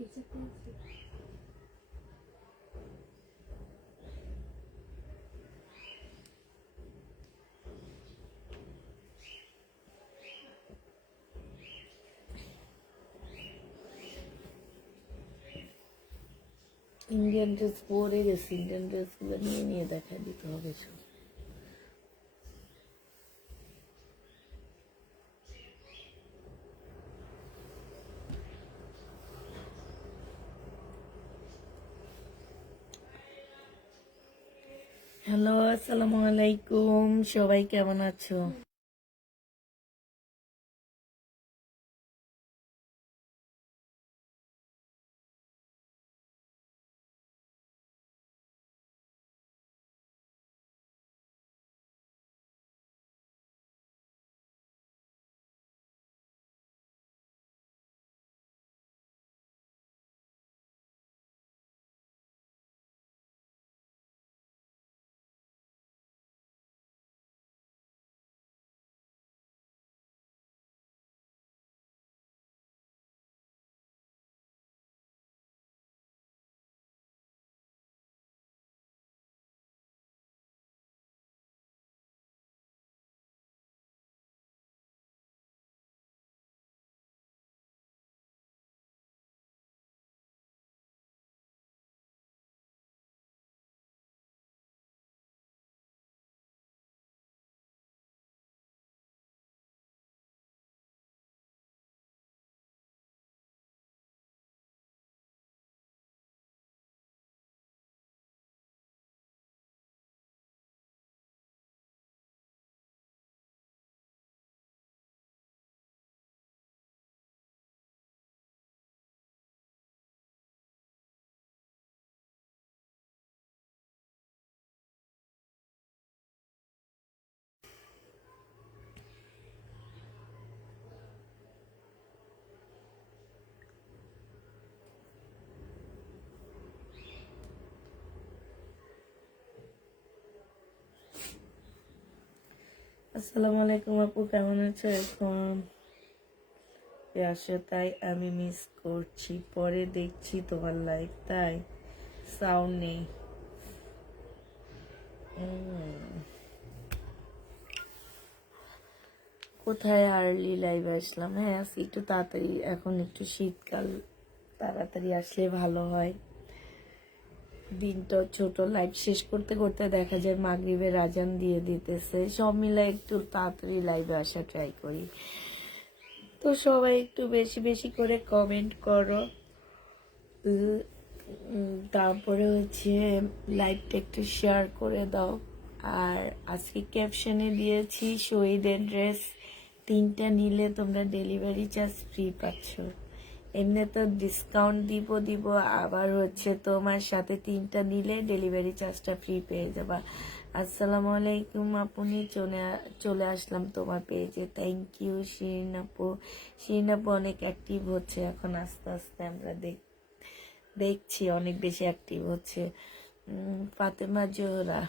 Indian dress পরে গেছি, Indian ড্রেসগুলো নিয়ে নিয়ে দেখা দিতে হবে সব। হ্যালো, আসসালামু আলাইকুম, সবাই কেমন আছো? আসসালামু আলাইকুম আপু, কেমন আছো? এখন আসে তাই আমি মিস করছি, পরে দেখছি তোমার লাইভ, তাই সাউন্ড নেই। কোথায় আর্লি লাইভ আসলাম? হ্যাঁ, একটু তাড়াতাড়ি, এখন একটু শীতকাল, তাড়াতাড়ি আসলে ভালো হয়। দিনটা ছোট, লাইভ শেষ করতে করতে দেখা যায় মাগরিবের আজান দিয়ে দিতেছে, সব মিলে একটু তাড়াতাড়ি লাইভে আসা ট্রাই করি। তো সবাই একটু বেশি বেশি করে কমেন্ট করো, তারপরে হচ্ছে লাইভটা একটু শেয়ার করে দাও। আর আজকে ক্যাপশনে দিয়েছি শহীদের ড্রেস 3টা নিলে তোমরা ডেলিভারি চার্জ ফ্রি পাচ্ছ। এমনি তো ডিসকাউন্ট দিব, আবার হচ্ছে তোমার সাথে 3টা নিলে ডেলিভারি চার্জটা ফ্রি পেয়ে যাবা। আসসালামু আলাইকুম আপনি, চলে আসলাম তোমার পেজে। থ্যাংক ইউ শিরিন আপু। শিরিন আপু অনেক অ্যাক্টিভ হচ্ছে এখন, আস্তে আস্তে আমরা দেখছি অনেক বেশি অ্যাক্টিভ হচ্ছে। ফাতেমা জোহরা,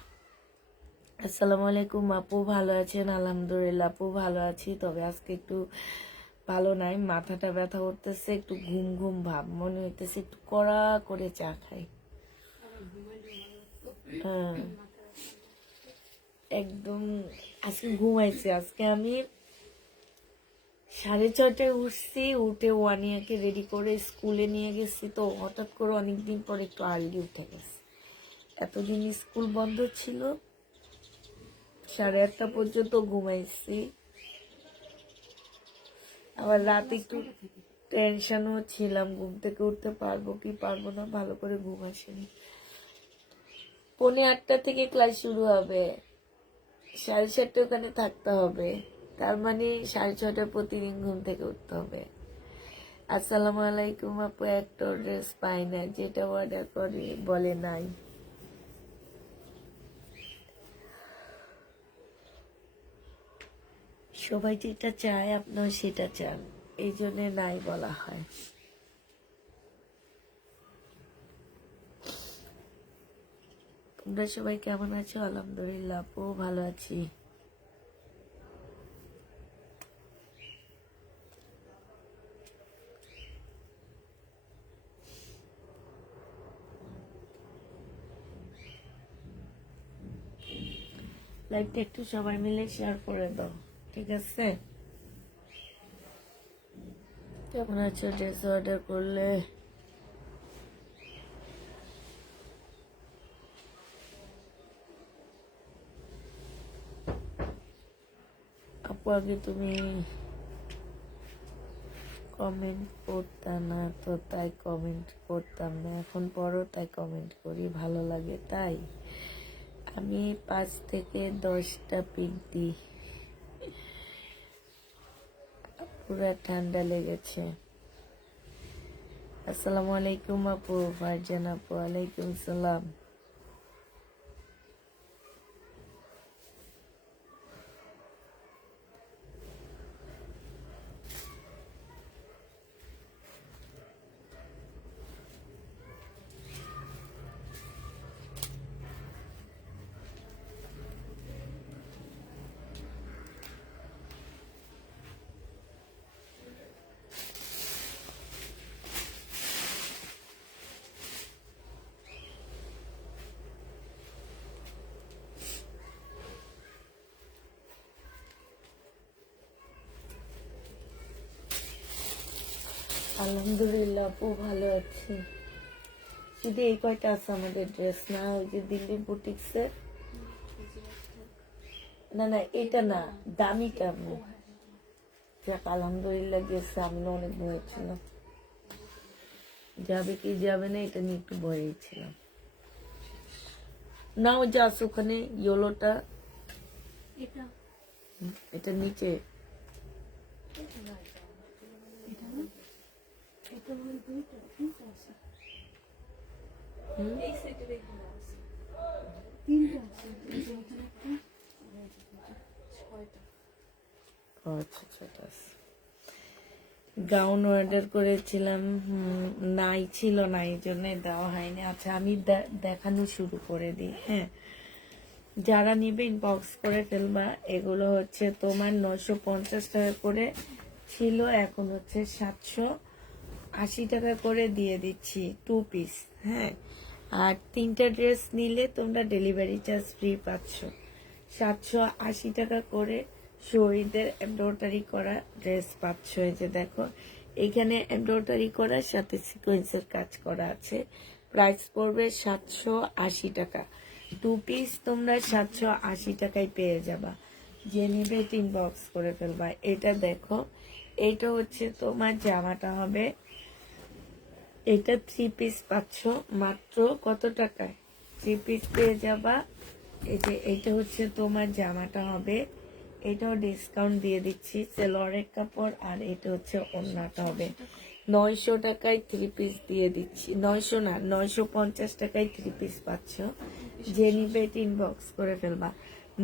আসসালামু আলাইকুম আপু, ভালো আছেন? আলহামদুলিল্লাহ আপু, ভালো আছি, তবে আজকে একটু ভালো নাই, মাথাটা ব্যথা করতেছে, একটু ঘুম ঘুম ভাব মনে হইতেছে, একটু কড়া করে চা খাই। হ্যাঁ, একদম আজকে ঘুমাইছি। আজকে আমি 6:30টায় উঠছি, উঠে ওয়ানিয়াকে রেডি করে স্কুলে নিয়ে গেছি, তো হঠাৎ করে অনেকদিন পর একটু আর্লি উঠে গেছে। এতদিন স্কুল বন্ধ ছিল, 8:30 পর্যন্ত ঘুমাইছি। আবার রাত একটু টেনশনও ছিলাম, ঘুম থেকে উঠতে পারবো কি পারবো না, ভালো করে ঘুম আসেনি। 8:45 থেকে ক্লাস শুরু হবে, 7:30 ওখানে থাকতে হবে, তার মানে 6:30 প্রতিদিন ঘুম থেকে উঠতে হবে। আসসালামু আলাইকুম আপু, একটা ড্রেস পাই না, যেটা অর্ডার করে বলে নাই। সবাই যেটা চায় আপনার সেটা চান, এই জন্য নাই বলা হয়। তোমরা সবাই কেমন আছো? আলহামদুলিল্লাহ আপু, ভালো আছি। লাইভটা একটু সবাই মিলে শেয়ার করে দাও, ঠিক আছে? কেমন আছো? ড্রেস অর্ডার করলে আপু আগে তুমি কমেন্ট করতাম না তো, তাই কমেন্ট করতাম না, এখন পরও তাই কমেন্ট করি, ভালো লাগে তাই। আমি 5 থেকে 10টা পিক দিই। পুরা ঠান্ডা লেগেছে। আসসালামু আলাইকুম আপু, ফারজান আপু। ওয়ালাইকুম সালাম। আলহামদুলিল্লাহ আপু, ভালো আছি। শুধু এই কয়টা আছে আমাদের ড্রেস, না ওই যে দিল্লি বুটিক্সের, না না এটা না, দামিটা আপু। যাক আলহামদুলিল্লাহ গেছে, আমি না অনেক ভয় ছিল, যাবে কি যাবে না এটা নিয়ে একটু ভয়েই ছিলাম। না ও যাস ওখানে ইয়েলোটা, এটা নিচে গাউন অর্ডার করেছিলাম, নাই ছিল না, এই জন্য দেওয়া হয়নি। আচ্ছা আমি দেখানো শুরু করে দিই। হ্যাঁ, যারা নিবে ইনবক্স করে ফেলবা। এগুলো হচ্ছে তোমার 950 টাকা করে ছিল, এখন হচ্ছে 780 টাকা করে দিয়ে দিচ্ছি 2 পিস। হ্যাঁ, আর 3টা ড্রেস নিলে তোমরা ডেলিভারি চার্জ ফ্রি পাচ্ছ। 780 টাকা করে শহীদের এমব্রয়ডারি করা ড্রেস পাচ্ছ। এই যে দেখো, এখানে এমব্রয়ডারি করার সাথে সিকোয়েন্সের কাজ করা আছে। প্রাইস পড়বে 780 টাকা। 2 পিস তোমরা 780 টাকায় পেয়ে যাবা। যে নিবে ইনবক্স করে ফেলবা। এটা দেখো, এটা হচ্ছে তোমার জামাটা হবে, এটা 3 পিস পাচ্ছ মাত্র কত টাকায়? 3 পিস পেয়ে যাবা। এই যে এটা হচ্ছে তোমার জামাটা হবে, এটাও ডিসকাউন্ট দিয়ে দিচ্ছি, সেলোয়ারের কাপড়। আর এটা হচ্ছে ওড়নাটা হবে 900 টাকায় 3 পিস দিয়ে দিচ্ছি। 900 না, 950 টাকায় 3 পিস পাচ্ছ। যে নিবে ইনবক্স করে ফেলবা।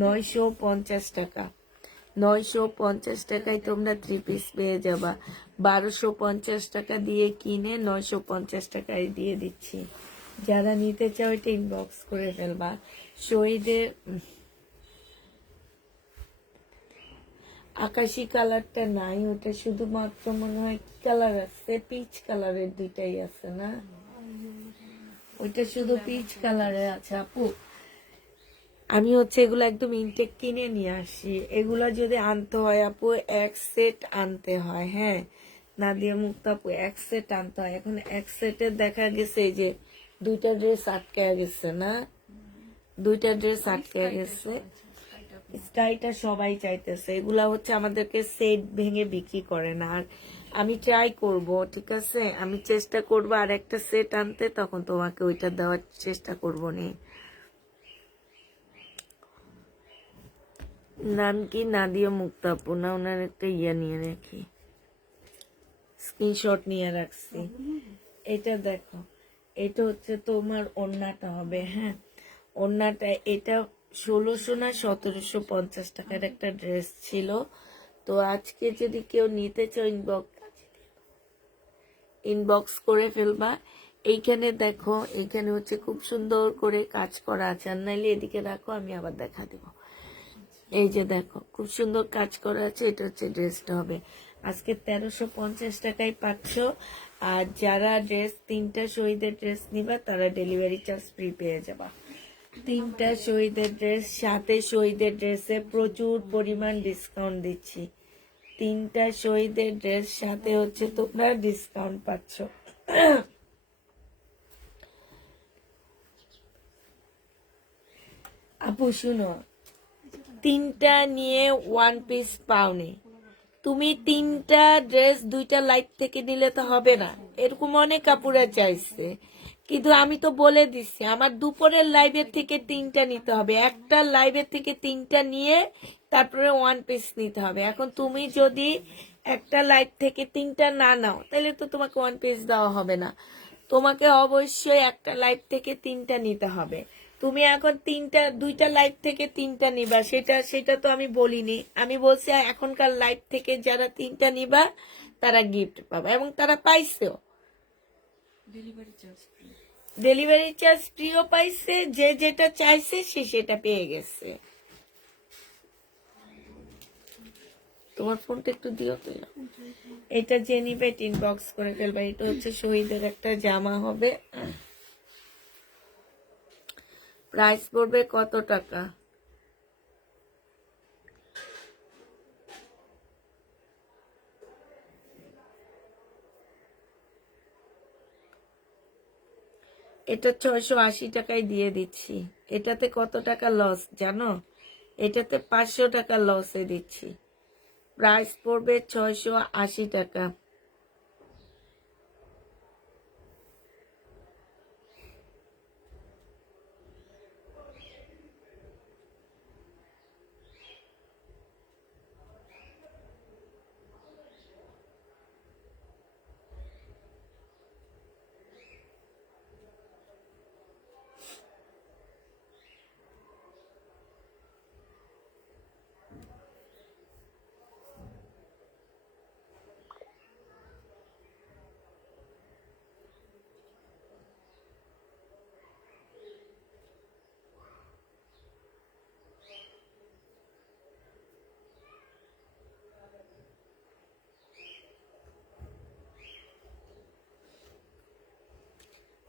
950 টাকা, 950 টাকায় তোমরা 3 পিস পেয়ে যাবা। 1250 টাকা দিয়ে কিনে 950 টাকায় দিয়ে দিচ্ছি। যারা নিতে চাও এটা ইনবক্স করে ফেলবা। শহীদের আকাশি কালারটা নাই, ওটা শুধুমাত্র মনে হয় কি কালার আছে, পিচ কালারের 2টাই আছে না, ওইটা শুধু পিচ কালারে আছে আপু। আমি হচ্ছে এগুলো একদম ইনটেক কিনে নিয়ে আসি। এগুলা যদি আনতে হয় আপু 1 সেট আনতে হয়। হ্যাঁ নাদিয়া মুক্তা আপু, 1 সেট আনতে হয়। এখন 1 সেটে দেখা গেছে এই যে 2টা ড্রেস আটকে গেছে না, 2টা ড্রেস আটকে গেছে। স্কাইটা সবাই চাইতেছে, এগুলা হচ্ছে আমাদেরকে সেট ভেঙে বিক্রি করে না। আর আমি ট্রাই করব, ঠিক আছে, আমি চেষ্টা করব আর একটা সেট আনতে, তখন তোমাকে ওইটা দেওয়ার চেষ্টা করব। নি নাম কি? নাদিয়া মুক্তা আপু না, ওনার একটা ইয়া নিয়ে রাখি, স্ক্রিনশট নিয়ে রাখছি। এটা দেখো, এটা হচ্ছে তোমার ওড়নাটা হবে। হ্যাঁ, ওড়নাটা এটা 1600 না 1750 টাকার একটা ড্রেস ছিল। তো আজকে যদি কেউ নিতে চাও ইনবক্স করে ফেলবা। এইখানে দেখো, এইখানে হচ্ছে খুব সুন্দর করে কাজ করা আছে। আর নাইলে এদিকে রাখো, আমি আবার দেখা দেবো। এই যে দেখো, খুব সুন্দর কাজ করা আছে। এটা হচ্ছে ড্রেসটা হবে। আজকে 1350 টাকায় পাচ্ছ। আর যারা ড্রেস 3টা শহীদের ড্রেস নিবা তারা ডেলিভারি চার্জ ফ্রি পেয়ে যাবা। তিনটা শহীদের ড্রেস, সাথে শহীদের ড্রেসে প্রচুর পরিমাণ ডিসকাউন্ট দিচ্ছি। তিনটা শহীদের ড্রেস সাথে হচ্ছে তোমরা ডিসকাউন্ট পাচ্ছ। আপু শুনো, তিনটা নিয়ে ওয়ান পিস পাওনি, তুমি তিনটা ড্রেস দুইটা লাইভ থেকে নিলে তো হবে না। এরকম অনেক কাপড়া চাইছে, কিন্তু আমি তো বলে দিচ্ছি আমার দুপুরের লাইভের থেকে তিনটা নিতে হবে, একটা লাইভের থেকে তিনটা নিয়ে তারপরে ওয়ান পিস নিতে হবে। এখন তুমি যদি একটা লাইভ থেকে তিনটা না নাও তাহলে তো তোমাকে ওয়ান পিস দেওয়া হবে না, তোমাকে অবশ্যই একটা লাইভ থেকে তিনটা নিতে হবে। তুমি এখন দুইটা লাইভ থেকে তিনটা নিবা, সেটা তো আমি বলিনি। আমি বলছি এখনকার লাইভ থেকে যারা তিনটা নিবা তারা গিফট পাবে, এবং তারা পাইছেও। ডেলিভারি চার্জ ফ্রিও পাইছে, যে যেটা চাইছে সে সেটা পেয়ে গেছে। তোমার ফোনটা একটু দিও তো। এটা যে নিবে ইনবক্স করে ফেলবা। এটা হচ্ছে শহীদের একটা জামা হবে, প্রাইস পড়বে কত টাকা? এটা 680 টাকায় দিয়ে দিচ্ছি। এটাতে কত টাকা লস জানো? এটাতে 500 টাকা লসে দিচ্ছি। প্রাইস পড়বে 680 টাকা।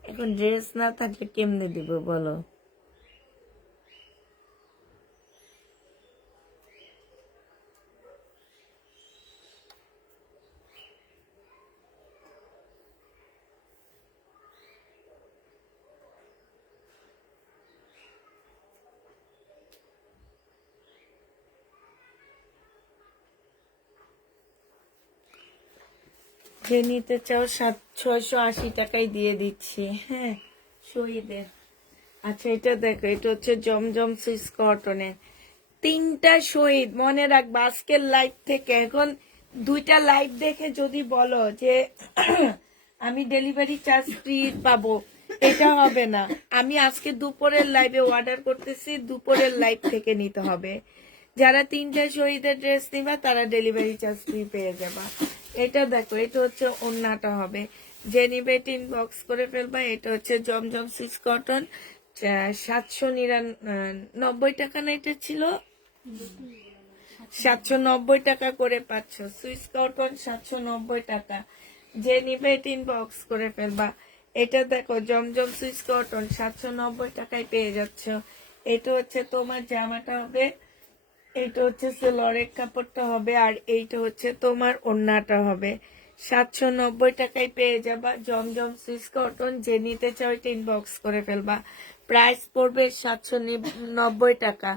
এখন ড্রেস না থাকলে কেমনে দিব বলো? যে নিতে চাও 680 টাকায় দিয়ে দিচ্ছি। হ্যাঁ, শহীদের। আচ্ছা এটা দেখো, এটা হচ্ছে জমজম সুইস কটনের তিনটা শহীদ। মনে রাখবা আজকের লাইভ থেকে, এখন দুইটা লাইভ দেখে যদি বলো যে আমি ডেলিভারি চার্জ ফ্রি পাবো, এটা হবে না। আমি আজকে দুপুরের লাইভে অর্ডার করতেছি, দুপুরের লাইভ থেকে নিতে হবে। যারা তিনটা শহীদের ড্রেস নিবা তারা ডেলিভারি চার্জ ফ্রি পেয়ে যাবা। এটা দেখো, এটা হচ্ছে ওন্নাটা হবে, যে নিবে ইনবক্স করে ফেলবা। এটা হচ্ছে জমজম সুইস কটন, 799 টাকা না এটা ছিল, 790 টাকা করে পাচ্ছ। সুইস কটন 790 টাকা, যে নিবে ইনবক্স করে ফেলবা। এটা দেখো জমজম সুইস কটন 790 টাকায় পেয়ে যাচ্ছ। এটা হচ্ছে তোমার জামাটা হবে, এইটা হচ্ছে সেলরের কাপড়টা হবে, আর এইটা হচ্ছে তোমার ওড়নাটা হবে। 790 টাকায় পেয়ে যাবা জমজম সুইস কটন। যে নিতে চাও এটা ইনবক্স করে ফেলবা। প্রাইস পড়বে 790 টাকা।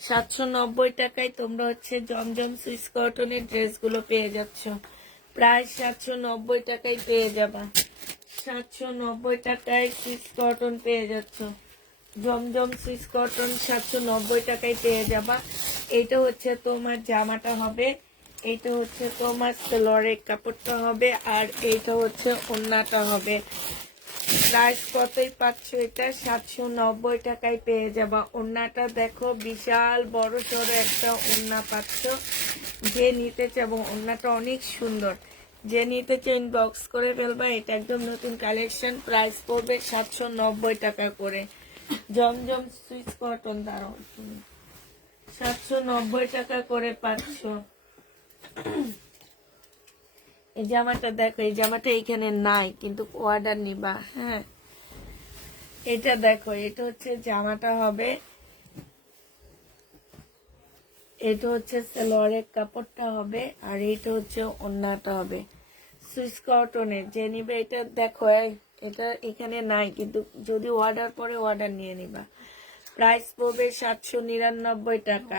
790 টাকায় তোমরা হচ্ছে জমজম সুইস কটনের ড্রেসগুলো পেয়ে যাচ্ছ। প্রায় 790 টাকায় পেয়ে যাবা। 790 টাকায় সুইস কটন পেয়ে যাচ্ছ। জমজম সুইস কটন 790 টাকায় পেয়ে যাবা। এইটা হচ্ছে তোমার জামাটা হবে, এইটা হচ্ছে তোমার সেলরের কাপড়টা হবে, আর এইটা হচ্ছে ওড়নাটা হবে। প্রাইস কতই পাচ্ছ? এটা 790 টাকায় পেয়ে যাবা। ওড়নাটা দেখো, বিশাল বড় সড়ো একটা ওড়না পাচ্ছ। যে নিতে চাবো, ওড়নাটা অনেক সুন্দর। যে নিতে চাও ইনবক্স করে ফেলবা। এটা একদম নতুন কালেকশন। প্রাইস পড়বে 790 টাকা করে। জমজম সুইস কটন দাঁড়াও, 790 টাকা করে পাচ্ছ। এই জামাটা দেখো, এই জামাটা এখানে নাই, কিন্তু অর্ডার নিবা। হ্যাঁ, এটা দেখো, এটা হচ্ছে জামাটা হবে, এটা হচ্ছে সালোয়ারের কাপড়টা হবে, আর এটা হচ্ছে ওড়নাটা হবে সুইস কটনের। যে নিবে এটা দেখো, এটা এখানে নাই, কিন্তু যদি অর্ডার পরে অর্ডার নিয়ে নিবা। প্রাইস পড়বে 799 টাকা,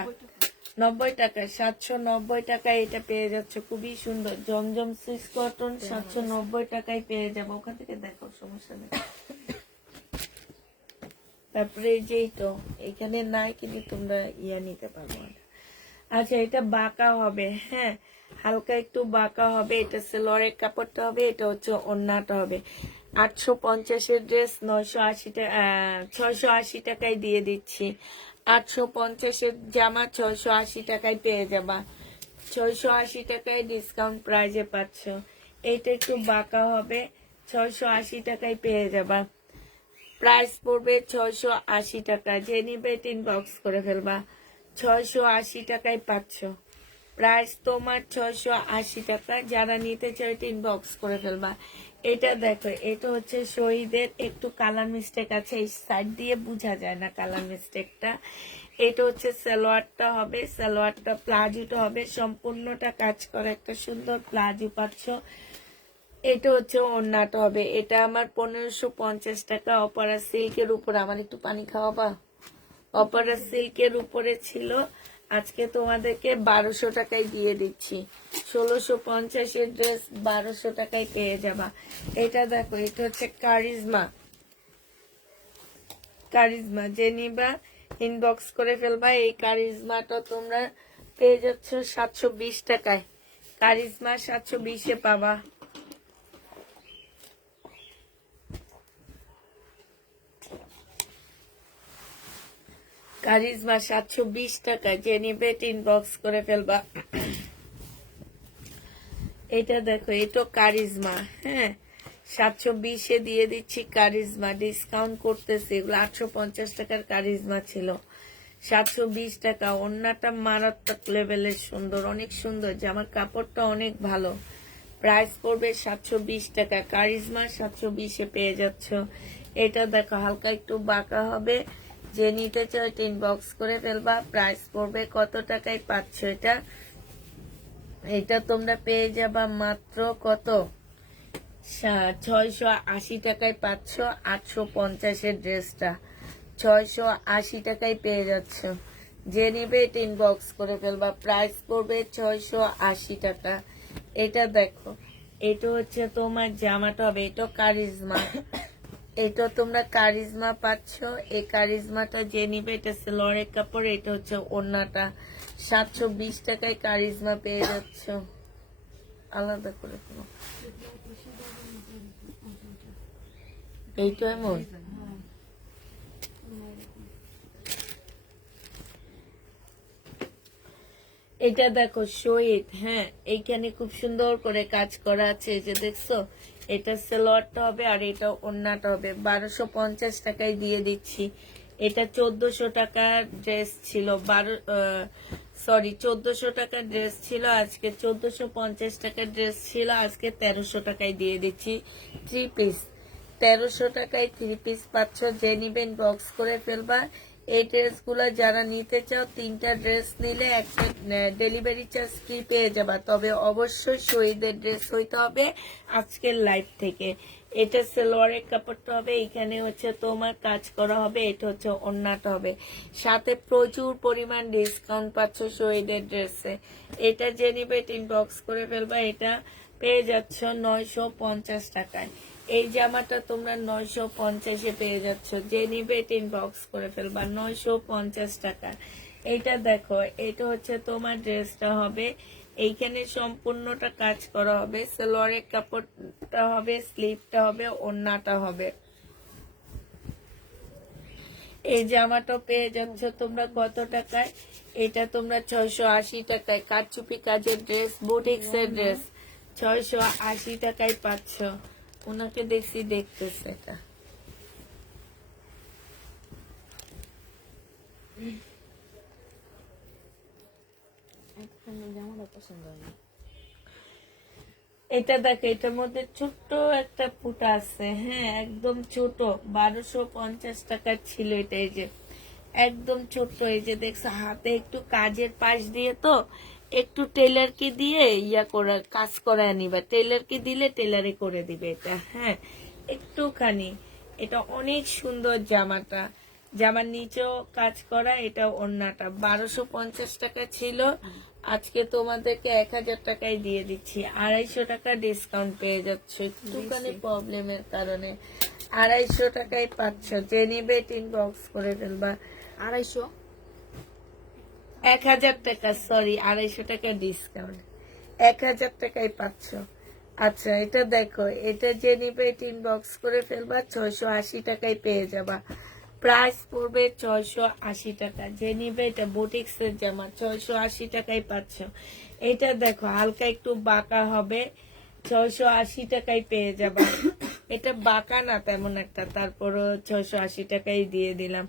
90 টাকা, 790 টাকায় এটা পেয়ে যাচ্ছ। খুবই সুন্দর জমজম সুইস কটন, 790 টাকায় পেয়ে যাবো। ওখান থেকে দেখো, সমস্যা নেই। তারপরে যেই তো এখানে নাই, কিন্তু তোমরা নিতে পারবো। আচ্ছা, এটা বাঁকা হবে, হ্যাঁ, হালকা একটু বাঁকা হবে। এটা সেলোয়ারের কাপড়টা হবে, এটা হচ্ছে ওড়নাটা হবে। 850-এর ড্রেস 980 টাকা, 680 টাকায় দিয়ে দিচ্ছি। 850-এর জামা 680 টাকায় পেয়ে যাবা। 680 টাকায় ডিসকাউন্ট প্রাইজে পাচ্ছ। এইটা একটু বাঁকা হবে, 680 টাকায় পেয়ে যাবা। প্রাইস পড়বে 680 টাকা। যে নিবে ইনবক্স করে ফেলবা। 680 টাকায় পাচ্ছ। প্রাইস তোমার 680 টাকা। যারা নিতে চাও ইনবক্স করে ফেলবা। এটা দেখো, এটা হচ্ছে শহীদের, একটু কালার মিস্টেক আছে, এই সাইড দিয়ে বোঝা যায় না কালার মিস্টেকটা। এটা হচ্ছে সালোয়ারটা হবে, সালোয়ারটা প্লাজোটা হবে, সম্পূর্ণটা কাজ করা একটা সুন্দর প্লাজো পাচ্ছ। এটা হচ্ছে ওড়নাটা হবে। এটা আমার 1550 টাকা অপারা সিল্কের উপর। আমার একটু পানি খাওয়াবা? অপারা সিল্কের উপরে ছিল, আজকে তোমাদেরকে 1200 টাকায় দিয়ে দিচ্ছি। 1650-এর ড্রেস 1200 টাকায় পেয়ে যাবা। এটা দেখো, এটা হচ্ছে কারিজমা, কারিজমা। যে নিবা ইনবক্স করে ফেলবা। এই কারিজমাটা তোমরা পেয়ে যাচ্ছ 720 টাকায়। কারিজমা 720-এ পাবা। কারিজমা 720 টাকা। যে নিবে ইনবক্স করে ফেলবা। এটা দেখো, এটা কারিজমা, হ্যাঁ, 720-এ দিয়ে দিচ্ছি কারিজমা। ডিসকাউন্ট করতেছি, এগুলো 850 টাকার কারিজমা ছিল, 720 টাকা। ওড়নাটা মারাত্মক লেভেলের সুন্দর, অনেক সুন্দর। জামার কাপড়টা অনেক ভালো। প্রাইস পড়বে 720 টাকা। কারিজমা 720-এ পেয়ে যাচ্ছ। এটা দেখো, হালকা একটু বাঁকা হবে। যে নিতে চাও ইনবক্স করে ফেলবা। প্রাইস পড়বে কত টাকায় পাচ্ছ এটা? এটা তোমরা পেয়ে যাবা মাত্র কত, 680 টাকায় পাচ্ছ। 850-এর ড্রেসটা 680 টাকায় পেয়ে যাচ্ছ। যে নিবে এটা ইনবক্স করে ফেলবা। প্রাইস পড়বে 680 টাকা। এটা দেখো, এটা হচ্ছে তোমার জামাটা হবে, এটা কারিজমা। এটা তোমরা কারিজমা পাচ্ছ। এই কারিজমাটা যে নিবে, এটা সেলোয়ারের কাপড়, এটা হচ্ছে ওড়নাটা। 720 টাকায় কারিজমা পেয়ে যাচ্ছ। আলাদা করে কোনো এইটা এমন। এটা দেখো শহীদ, হ্যাঁ, এইখানে খুব সুন্দর করে কাজ করা আছে, যে দেখছো। এটা সালোয়ারটা হবে, আর এটা ওড়নাটা হবে। 1250 টাকায় দিয়ে দিচ্ছি। এটা 1400 টাকার ড্রেস ছিল, 1400 টাকার ড্রেস ছিল, আজকে 1450 টাকার ড্রেস ছিল, আজকে 1300 টাকায় দিয়ে দিচ্ছি। 3 পিস 1300 টাকায় 3 পিস পাচ্ছ। যে নিবেন বক্স করে ফেলবা। এই ড্রেসগুলো যারা নিতে চাও, 3টা ড্রেস নিলে একটা ডেলিভারি চার্জ ফ্রি পেয়ে যাবা। তবে অবশ্যই শহীদের ড্রেস হইতে হবে আজকের লাইভ থেকে। এটা সালোয়ারের কাপড়টা হবে, এখানে হচ্ছে তোমার কাজ করা হবে, এটা হচ্ছে ওড়নাটা হবে। সাথে প্রচুর পরিমাণ ডিসকাউন্ট পাচ্ছ শহীদের ড্রেসে। এটা যে নিবে ইনবক্স করে ফেলবা। এটা পেয়ে যাচ্ছ 950 টাকায়। এই জামাটা তোমরা 950-এ পেয়ে যাচ্ছ। যে নিবে ইনবক্স করে ফেলবা। 950 টাকা। এইটা দেখো, এটা হচ্ছে তোমার ড্রেসটা হবে, এইখানে সম্পূর্ণটা কাজ করা হবে। সালোয়ারের কাপড়টা হবে, স্লিভটা হবে, ওড়নাটা হবে। এই জামাটা পেয়ে যাচ্ছ তোমরা কত টাকায়? এটা তোমরা 680 টাকায়। কারচুপি কাজের ড্রেস, বুটিক্স এর ড্রেস 680 টাকায় পাচ্ছ। ওনাকে দেখছি দেখতেছে এটা। জামাটা পছন্দ হয় না। এটা দেখো, এটার মধ্যে ছোট্ট একটা ফুটা আছে, হ্যাঁ একদম ছোট। 1250 টাকার ছিল এটা। এই যে একদম ছোট্ট, এই যে দেখছো হাতে একটু কাজের পাশ দিয়ে তো একটু টেলারকে দিয়ে ইয়া করা কাজ করায় নিবা, টেলারকে দিলে টেলারে করে দিবে এটা, হ্যাঁ একটুখানি। এটা অনেক সুন্দর জামাটা, জামার নিচেও কাজ করা, এটা ওড়নাটা। 1250 টাকা ছিল, আজকে তোমাদেরকে 1000 টাকায় দিয়ে দিচ্ছি। 250 টাকা ডিসকাউন্ট পেয়ে যাচ্ছ, একটুখানি প্রবলেমের কারণে 250 টাকায় পাচ্ছ। যে নিবে ইনবক্স করে ফেলবা। 250। 1000 টাকা, সরি 250 টাকা ডিসকাউন্ট, 1000 টাকায় পাচ্ছ। আচ্ছা এটা দেখো, এটা যে নিবে ইনবক্স করে ফেলবা, 680 টাকায় পেয়ে যাবা। প্রাইস পড়বে 680 টাকা। যে নিবে এটা বুটিক্সের জামা, 680 টাকায় পাচ্ছ। এটা দেখো হালকা একটু বাঁকা হবে, 680 টাকায় পেয়ে যাবা। এটা বাঁকা না তেমন একটা, তারপরও 680 টাকায় দিয়ে দিলাম।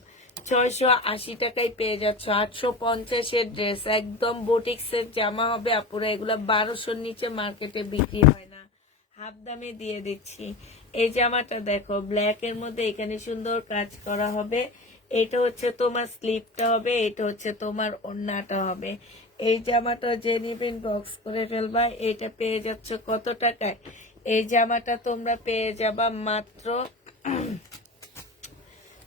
680 টাকায় পেয়ে যাচ্ছ। 850-এর ড্রেস, একদম বুটিক্সের জামা হবে আপুরা, এগুলা 1200-র নিচে মার্কেটে বিক্রি হয় না, হাফ দামে দিয়ে দিচ্ছি। এই জামাটা দেখো ব্ল্যাক এর মধ্যে এখানে সুন্দর কাজ করা হবে। এটা হচ্ছে তোমার স্লিপটা হবে, এটা হচ্ছে তোমার ওড়নাটা হবে। এই জামাটা যে নিবেন বক্স করে ফেলবা। এটা পেয়ে যাচ্ছ কত টাকায়? এই জামাটা তোমরা পেয়ে যাবা মাত্র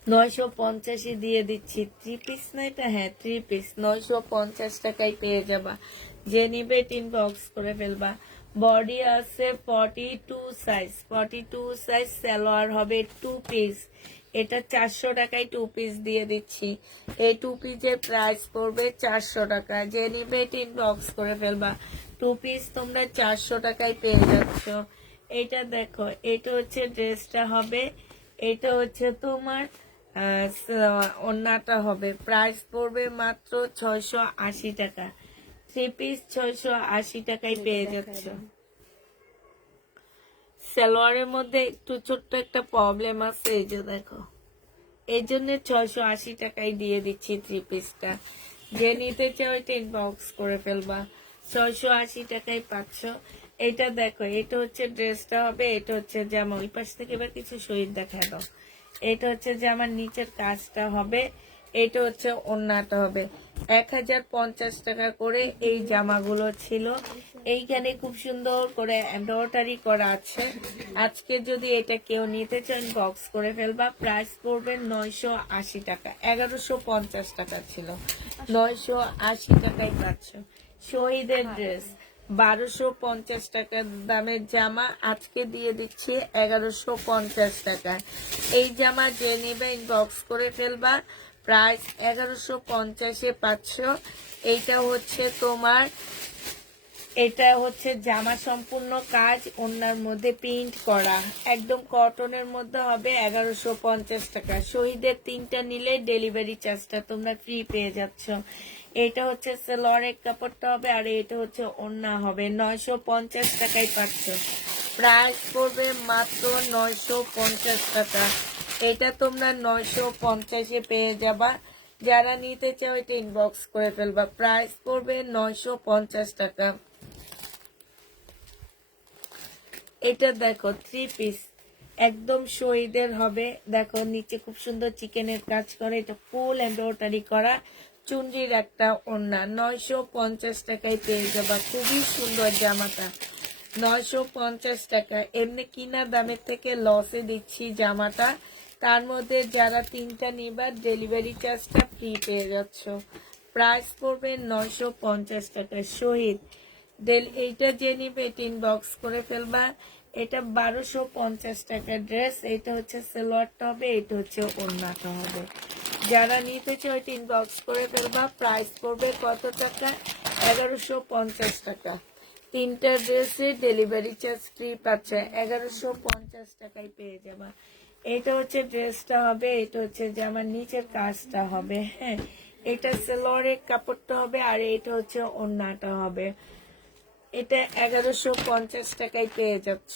950 দিয়ে দিচ্ছি। 3 পিস না এটা? হ্যাঁ 3 পিস, 950 টাকায় পেয়ে যাবা। যে নিবে বক্স করে ফেলবা। বডি আছে 42 সাইজ, 42 সাইজ। সালোয়ার হবে 2 পিস। এটা 400 টাকায় 2 পিস দিয়ে দিচ্ছি। এই 2 পিসের প্রাইস পড়বে 400 টাকা। যে নিবে বক্স করে ফেলবা। 2 পিস তোমরা 400 টাকায় পেয়ে যাচ্ছ। এটা দেখো, এটা হচ্ছে ড্রেসটা হবে, এটা হচ্ছে তোমার ওড়নাটা হবে। প্রাইস পড়বে মাত্র 680 টাকা। 3 পিস 680 টাকায় পেয়ে যাচ্ছ। সালোয়ারের মধ্যে একটু ছোট্ট একটা প্রবলেম আছে, এই যে দেখো, এই জন্য 680 টাকায় দিয়ে দিচ্ছি 3 পিসটা। যে নিতে চাও এটা ইনবক্স করে ফেলবা। 680 টাকায় পাচ্ছ। এটা দেখো, এটা হচ্ছে ড্রেসটা হবে, এটা হচ্ছে জামা। ওই পাশ থেকে এবার কিছু শহীদ দেখা দাও। এটা হচ্ছে জামার নিচের কাজটা হবে, এটা হচ্ছে ওড়নাটা হবে। 1050 টাকা করে এই জামাগুলো ছিল। এইখানে খুব সুন্দর করে এমব্রয়ডারি করা আছে। আজকে যদি এটা কেউ নিতে চান বক্স করে ফেলবা। প্রাইস পড়বে 980 টাকা, 1150 টাকা ছিল, 980 টাকায় পাচ্ছ। শহীদের ড্রেস 1250 টাকার দামের জামা, আজকে দিয়ে দিচ্ছি 1150 টাকা। এই জামা যে নেবে ইনবক্স করে ফেলবা। প্রাইস 1150-এ পাচ্ছ। এইটা হচ্ছে তোমার, এটা হচ্ছে জামা সম্পূর্ণ কাজ, ওনার মধ্যে প্রিন্ট করা, একদম কটনের মধ্যে হবে। 1150 টাকা। শহীদের 3টা নিলে ডেলিভারি চার্জটা তোমরা ফ্রি পেয়ে যাচ্ছ। এটা হচ্ছে সেলরের কাপড়টা হবে, আর এটা হচ্ছে ওড়না হবে। 950 টাকায় পাচ্ছ। প্রাইস পড়বে মাত্র 950 টাকা। এটা তোমরা 950-এ পেয়ে যাবা। যারা নিতে চাও এটা ইনবক্স করে ফেলবা। প্রাইস পড়বে 950 টাকা। এটা দেখো 3 পিস, একদম শহীদের হবে। দেখো নিচে খুব সুন্দর চিকেনের কাজ করে, এটা ফুল এমব্রয়ডারি করা, চুনরির একটা ওড়না। 950 টাকায় পেয়ে যাবা। খুবই সুন্দর জামাটা, 950 টাকা। এমনি কিনা দামের থেকে লসে দিচ্ছি জামাটা। তার মধ্যে যারা 3টা নিবা ডেলিভারি চার্জটা ফ্রি পেয়ে যাচ্ছ। প্রাইস পড়বে 950 টাকা। শহীদ এইটা যে নিবে ইনবক্স করে ফেলবা। এটা 1250 টাকার ড্রেস। এটা হচ্ছে সালোয়ারটা হবে, এটা হচ্ছে ওড়নাটা হবে। যারা নিতে চাও এটা ইনবক্স করে ফেলবা। প্রাইস পড়বে কত টাকা? 1150 টাকা। 3টা ড্রেসে ডেলিভারি চার্জ ফ্রি পাচ্ছে, 1150 টাকায় পেয়ে যাবা। এটা হচ্ছে ড্রেসটা হবে, এটা হচ্ছে জামার নিচের কাজটা হবে, হ্যাঁ এটা সালোয়ারের কাপড়টা হবে, আর এটা হচ্ছে ওড়নাটা হবে। এটা 1150 টাকায় পেয়ে যাচ্ছ।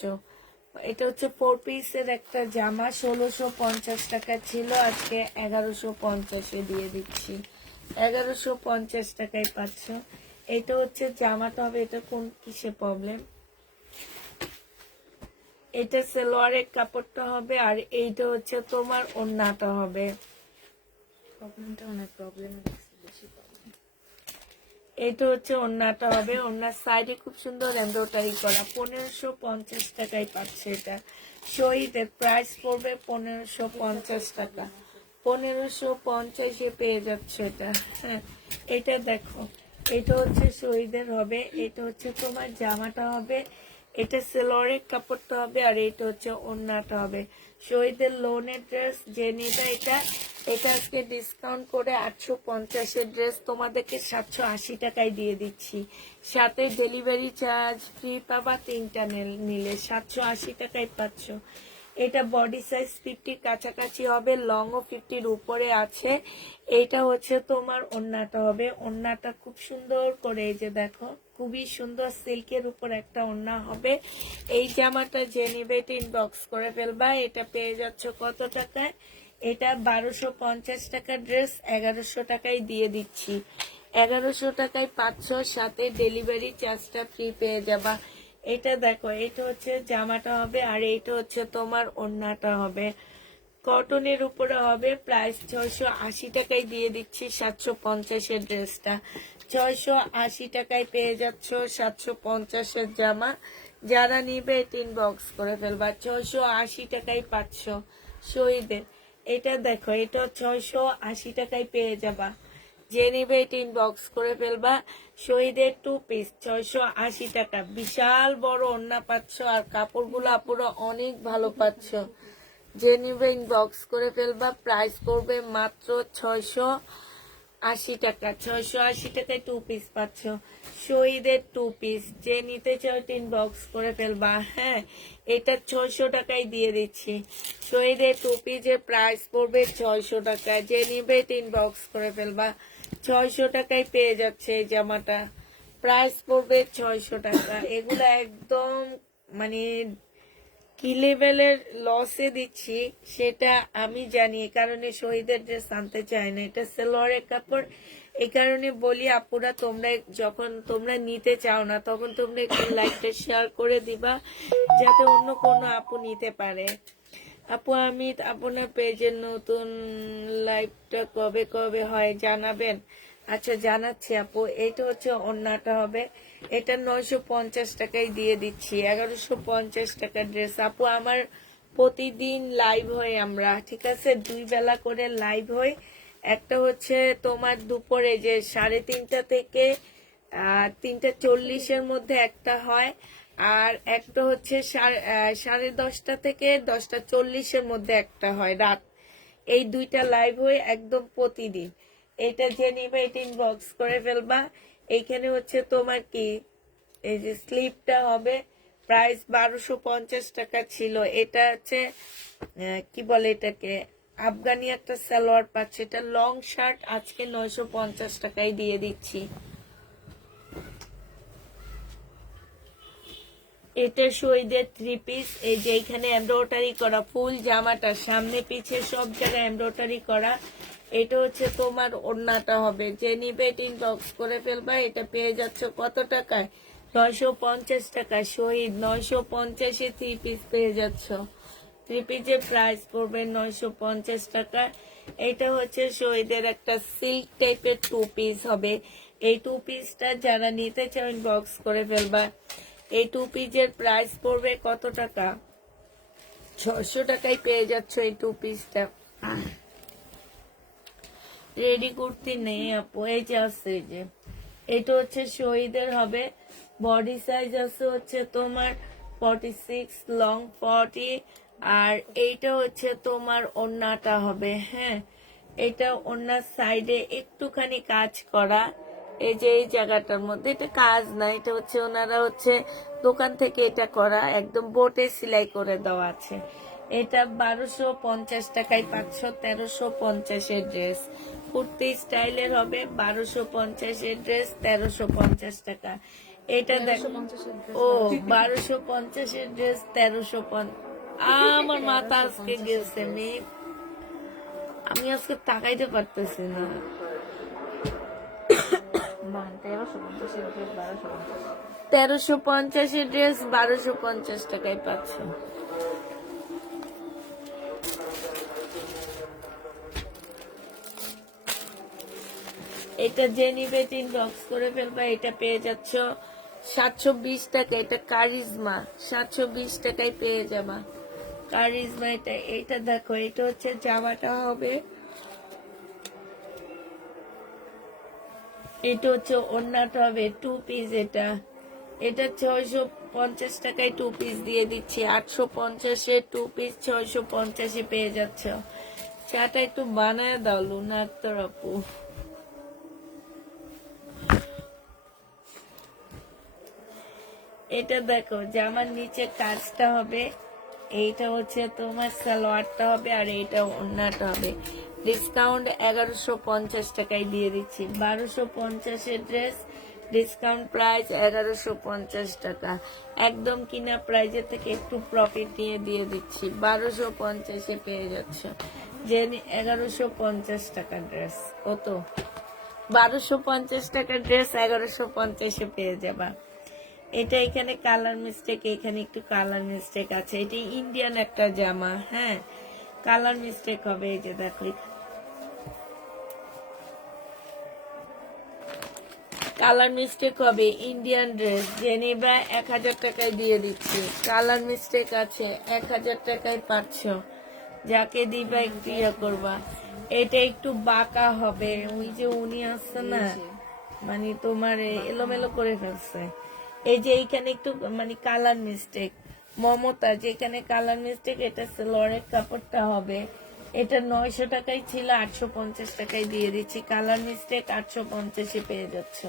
এটা হচ্ছে 4 পিসের একটা জামা, 1650 টাকা ছিল, আজকে 1150-এ দিয়ে দিচ্ছি। 1150 টাকায় পাচ্ছ। এটা হচ্ছে জামাটা হবে। এটা কোন কিসে প্রবলেম? এটা সালোয়ারের কাপড়টা হবে, আর এইটা হচ্ছে তোমার ওড়নাটা হবে। প্রবলেমটা অনেক প্রবলেম বেশি প্রবলেম। এটা হচ্ছে ওড়নাটা হবে, ওড়নার সাইডে খুব সুন্দর এমব্রয়ডারি করা। 1550 টাকায় পাচ্ছে এটা। শহীদের প্রাইস পড়বে 1550 টাকা। 1550-এ পেয়ে যাচ্ছে এটা। হ্যাঁ, এটা দেখো, এটা হচ্ছে শহীদের হবে, এটা হচ্ছে তোমার জামাটা হবে, এটা সেলোয়ারের কাপড়টা হবে, আর এটা হচ্ছে ওড়নাটা হবে। শহীদের লোনের ড্রেস যে নিবে এটা, এটা আজকে ডিসকাউন্ট করে 850-এর ড্রেস তোমাদেরকে 780 টাকায় দিয়ে দিচ্ছি। সাথে ডেলিভারি চার্জ ফ্রি পাবা, 3টা নিলে 780 টাকায় পাচ্ছ। এটা বডি সাইজ 50 কাছাকাছি হবে, লং ও 50-র উপরে আছে। এটা হচ্ছে তোমার ওড়নাটা হবে, ওড়নাটা খুব সুন্দর করে, এই যে দেখো, খুবই সুন্দর সিল্কের উপর একটা ওড়না হবে। এই জামাটা যে নিবে এটা ইনবক্স করে ফেলবা। এটা পেয়ে যাচ্ছ কত টাকায়? এটা 1250 টাকার ড্রেস 1100 টাকায় দিয়ে দিচ্ছি। 1100 টাকায় পাচ্ছ, সাথে ডেলিভারি চার্জটা ফ্রি পেয়ে যাবা। এটা দেখো, এটা হচ্ছে জামাটা হবে, আর এইটা হচ্ছে তোমার ওড়নাটা হবে। কটনের উপরে হবে, প্রাইস 680 টাকায় দিয়ে দিচ্ছি 750-এর ড্রেসটা। 680 টাকায় পেয়ে যাচ্ছ 750-এর জামা। যারা নিবে এটা ইনবক্স করে ফেলবা। 680 টাকায় পাচ্ছ শহীদের। এটা দেখো, এটা 680 টাকায় পেয়ে যাবা। যে নিবে এটা ইনবক্স করে ফেলবা। শহীদের 2 পিস 680 টাকা। বিশাল বড় ওড়না পাচ্ছ, আর কাপড়গুলো পুরো অনেক ভালো পাচ্ছ। যে নিবে ইনবক্স করে ফেলবা। প্রাইস করবে মাত্র 680 টাকা। 680 টাকায় 2 পিস পাচ্ছ। শহীদের 2 পিস যে নিতে চাও ইনবক্স করে ফেলবা। হ্যাঁ, এটা 600 টাকায় দিয়ে দিচ্ছি। শহীদের 2 পিসের প্রাইস পড়বে 600 টাকা। যে নিবে ইনবক্স করে ফেলবা। 600 টাকায় পেয়ে যাচ্ছে এই জামাটা। প্রাইস পড়বে 600 টাকা। এগুলো একদম মানে কি লেভেলের লসে দিচ্ছি সেটা আমি জানি, এই কারণে শহীদের ড্রেস আনতে চাই না। এটা সালোয়ারের কাপড়, এই কারণে বলি আপুরা, তোমরা যখন তোমরা নিতে চাও না তখন তোমরা একটু লাইকটা শেয়ার করে দিবা, যাতে অন্য কোনো আপু নিতে পারে। আপু, আমি আপনার পেজের নতুন লাইভটা কবে কবে হয় জানাবেন? আচ্ছা, জানাচ্ছি আপু। এইটা হচ্ছে ওড়নাটা হবে, এটা 950 টাকায় দিয়ে দিচ্ছি। 1150 টাকার ড্রেস। আপু, আমার প্রতিদিন লাইভ হয় আমরা, ঠিক আছে, 2 বেলা করে লাইভ হয়। একটা হচ্ছে তোমার দুপুরে যে 3:30 থেকে 3:40-এর মধ্যে একটা হয়, আর একটা হচ্ছে 10:30 থেকে 10:40-এর মধ্যে একটা হয় রাত। এই 2টা লাইভ হয় একদম প্রতিদিন। এটা যে নিবে এটা ইনবক্স করে ফেলবা। এইখানে হচ্ছে তোমার কি, এই যে স্লিপটা হবে, প্রাইস 1250 টাকা ছিল। এটা হচ্ছে কি বলে এটাকে, আফগানি একটা সালোয়ার পাচ্ছে। এটা লং শার্ট আজকে 950 টাকায় দিয়ে দিচ্ছি। এটা শহীদের 3 পিস। এই যে এখানে এমব্রয়ডারি করা ফুল জামাটা, সামনে পিছে সব জায়গায় এমব্রয়ডারি করা। এটা হচ্ছে তোমার ওড়নাটা হবে। যে নিবে ইনবক্স করে ফেলবা। এটা পেয়ে যাচ্ছ কত টাকায়? 950 টাকা। শহীদ 950-এ 3 পিস পেয়ে যাচ্ছ। 3 পিসের প্রাইস পড়বে 950 টাকা। এটা হচ্ছে শহীদের একটা সিল্ক টাইপের 2 পিস হবে। এই 2 পিসটা যারা নিতে চাও ইনবক্স করে ফেলবা। এই 2 পিসের প্রাইস পড়বে কত টাকা? 600 টাকায় পেয়ে যাচ্ছ এই 2 পিসটা। রেডি কুর্তি নেই আপু, এই যে আছে, এই যে এটা হচ্ছে শহীদের হবে। বডি সাইজ আছে হচ্ছে তোমার 46, লং 40, আর এইটা হচ্ছে তোমার ওড়নাটা হবে। হ্যাঁ, এটা ওড়নার সাইডে একটুখানি কাজ করা। এই যে এই জায়গাটার মধ্যে এটা কাজ না, এটা হচ্ছে ওনারা হচ্ছে দোকান থেকে এটা করা, একদম বোটে সেলাই করে দেওয়া আছে। এটা 1250 টাকায় পাচ্ছ। 1350-এর ড্রেস কুর্তি স্টাইলের হবে। 1250-এর ড্রেস 1350 টাকা। এটা দেখো, ও 1250-এর ড্রেস 1350। আমার মাথা আজকে গেছে, আমি আজকে তাকাইতে পারতেছি না। 1350-এর ড্রেস 1250 টাকায় পাচ্ছ। এটা যে নিবে ইনবক্স করে ফেলবা, এটা পেয়ে যাচ্ছ 720 টাকা। এটা কারিজমা 720 টাকায় পেয়ে যাবা। কারিজমা এটা দেখো, এটা হচ্ছে জামাটা হবে, এটা হচ্ছে ওড়নাটা হবে 2 পিস। এটা এটা 650 টাকায় 2 পিস দিয়ে দিচ্ছি। 850-এ 2 পিস 650-এ পেয়ে যাচ্ছ। চাটা একটু বানায় দাও লুনা আক্তার আপু। এটা দেখো, জামার নিচে কাজটা হবে, এইটা হচ্ছে তোমার সালোয়ারটা হবে, আর এইটা ওড়নাটা হবে। ডিসকাউন্ট 1150 টাকায় দিয়ে দিচ্ছি। 1250-এর ড্রেস, ডিসকাউন্ট প্রাইস 1150 টাকা। একদম কিনা প্রাইজের থেকে একটু প্রফিট নিয়ে দিয়ে দিচ্ছি। 1250-এ পেয়ে যাচ্ছ। যে 1150 টাকা ড্রেস, কত? 1250 টাকার ড্রেস 1150-এ পেয়ে যাবা। এটা এখানে কালার মিস্টেক, এখানে একটু কালার মিস্টেক আছে। এটা ইন্ডিয়ান একটা জামা, হ্যাঁ কালার মিস্টেক হবে। এই যে দেখো, কালার মিস্টেক হবে। ইন্ডিয়ান ড্রেস জেনিবা 1000 টাকায় দিয়ে দিচ্ছি। কালার মিস্টেক আছে, 1000 টাকায় পাচ্ছ। যাকে দিবা একটু ইয়ে করবা। এটা একটু বাঁকা হবে, ওই যে উনি আসছে না, মানে তোমার এলোমেলো করে ফেলছে। এই যে এইখানে একটু মানে কালার মিস্টেক, মমতা যেখানে কালার মিস্টেক। এটা সেলোয়ারের কাপড়টা হবে, এটা 900 টাকায় ছিল, 850 টাকায় দিয়ে দিচ্ছি। কালার মিস্টেক 850-এ পেয়ে যাচ্ছে।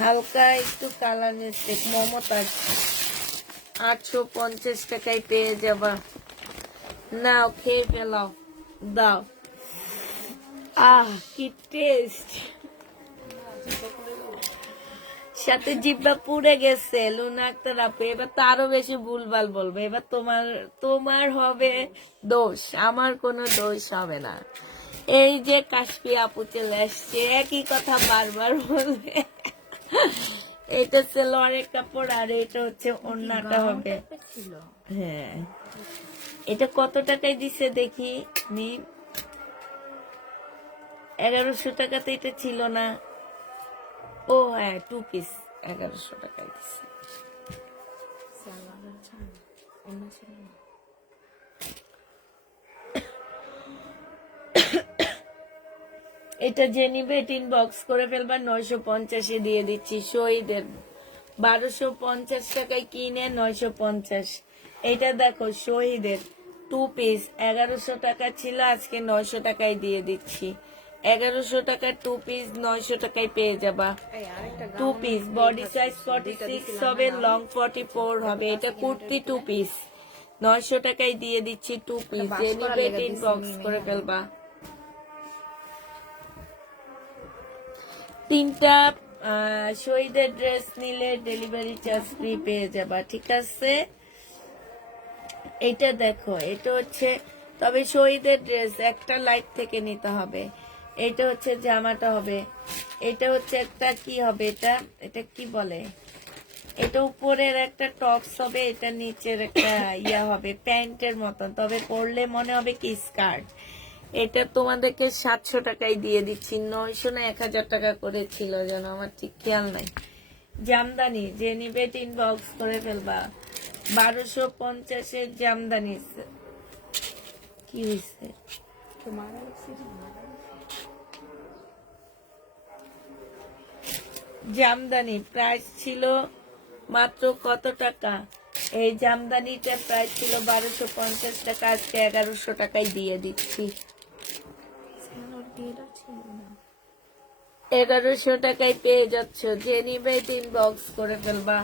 হালকা একটু কালার মিস্টেক, মমতা 850 টাকায় পেয়ে যাবা। নাও খেয়ে ফেলাও, দাও। কি টেস্ট, সাথে জিব্বা পুড়ে গেছে লুনা আক্তার আপু। এবার তো আরো বেশি ভুলভাল বলবে। এবার তোমার হবে দোষ, আমার কোনো দোষ হবে না। এই যে কাশফি আপু চলে আসছে, একই কথা বারবার বলবে। এটা সেলোয়ারের কাপড়, আর এটা হচ্ছে ওড়নাটা হবে। হ্যাঁ, এটা কত টাকায় দিছে দেখি নি? 1100 টাকাতে এটা ছিল না? ও হ্যাঁ, 2 পিস 1100 টাকায় দিচ্ছে। এটা যে নিবে এটা ইনবক্স করে ফেলবা। 950-এ দিয়ে দিচ্ছি। শহীদের 1250 টাকায় কিনে 950। এটা দেখো শহীদের 2 পিস 1100 টাকা ছিল, আজকে 900 টাকায় দিয়ে দিচ্ছি। 1100 টাকার 2 পিস 900 টাকায় পেয়ে যাবা। 2 পিস বডি সাইজ 46 হবে, লং 44 হবে। এটা কুর্তি 2 পিস 900 টাকায় দিয়ে দিচ্ছি। 2 পিস যে নিবে এটা ইনবক্স করে ফেলবা। 3টা শহীদের ড্রেস নিলে ডেলিভারি চার্জ ফ্রি পেয়ে যাবা, ঠিক আছে? এটা দেখো, এটা হচ্ছে, তবে শহীদের ড্রেস একটা লাইট থেকে নিতে হবে। এটা হচ্ছে জামাটা হবে, এটা হচ্ছে একটা কি হবে, এটা কি বলে, এটা উপরের একটা টপস হবে, এটা নিচের একটা ইয়া হবে প্যান্টের মতন, তবে পরলে মনে হবে কি স্কার্ট। এটা তোমাদেরকে 700 টাকায় দিয়ে দিচ্ছি। 900 না 1000 টাকা করেছিল যেন, আমার ঠিক খেয়াল নাই। জামদানি যে নিবে ইনবক্স করে ফেলবা। 1250-এর জামদানি। কি হয়েছে? জামদানি প্রাইস ছিল মাত্র কত টাকা? এই জামদানিটার প্রাইস ছিল 1250 টাকা, আজকে 1100 টাকায় দিয়ে দিচ্ছি। 1100 টাকায় পেয়ে যাচ্ছ। যে নিবে ইনবক্স করে ফেলবা।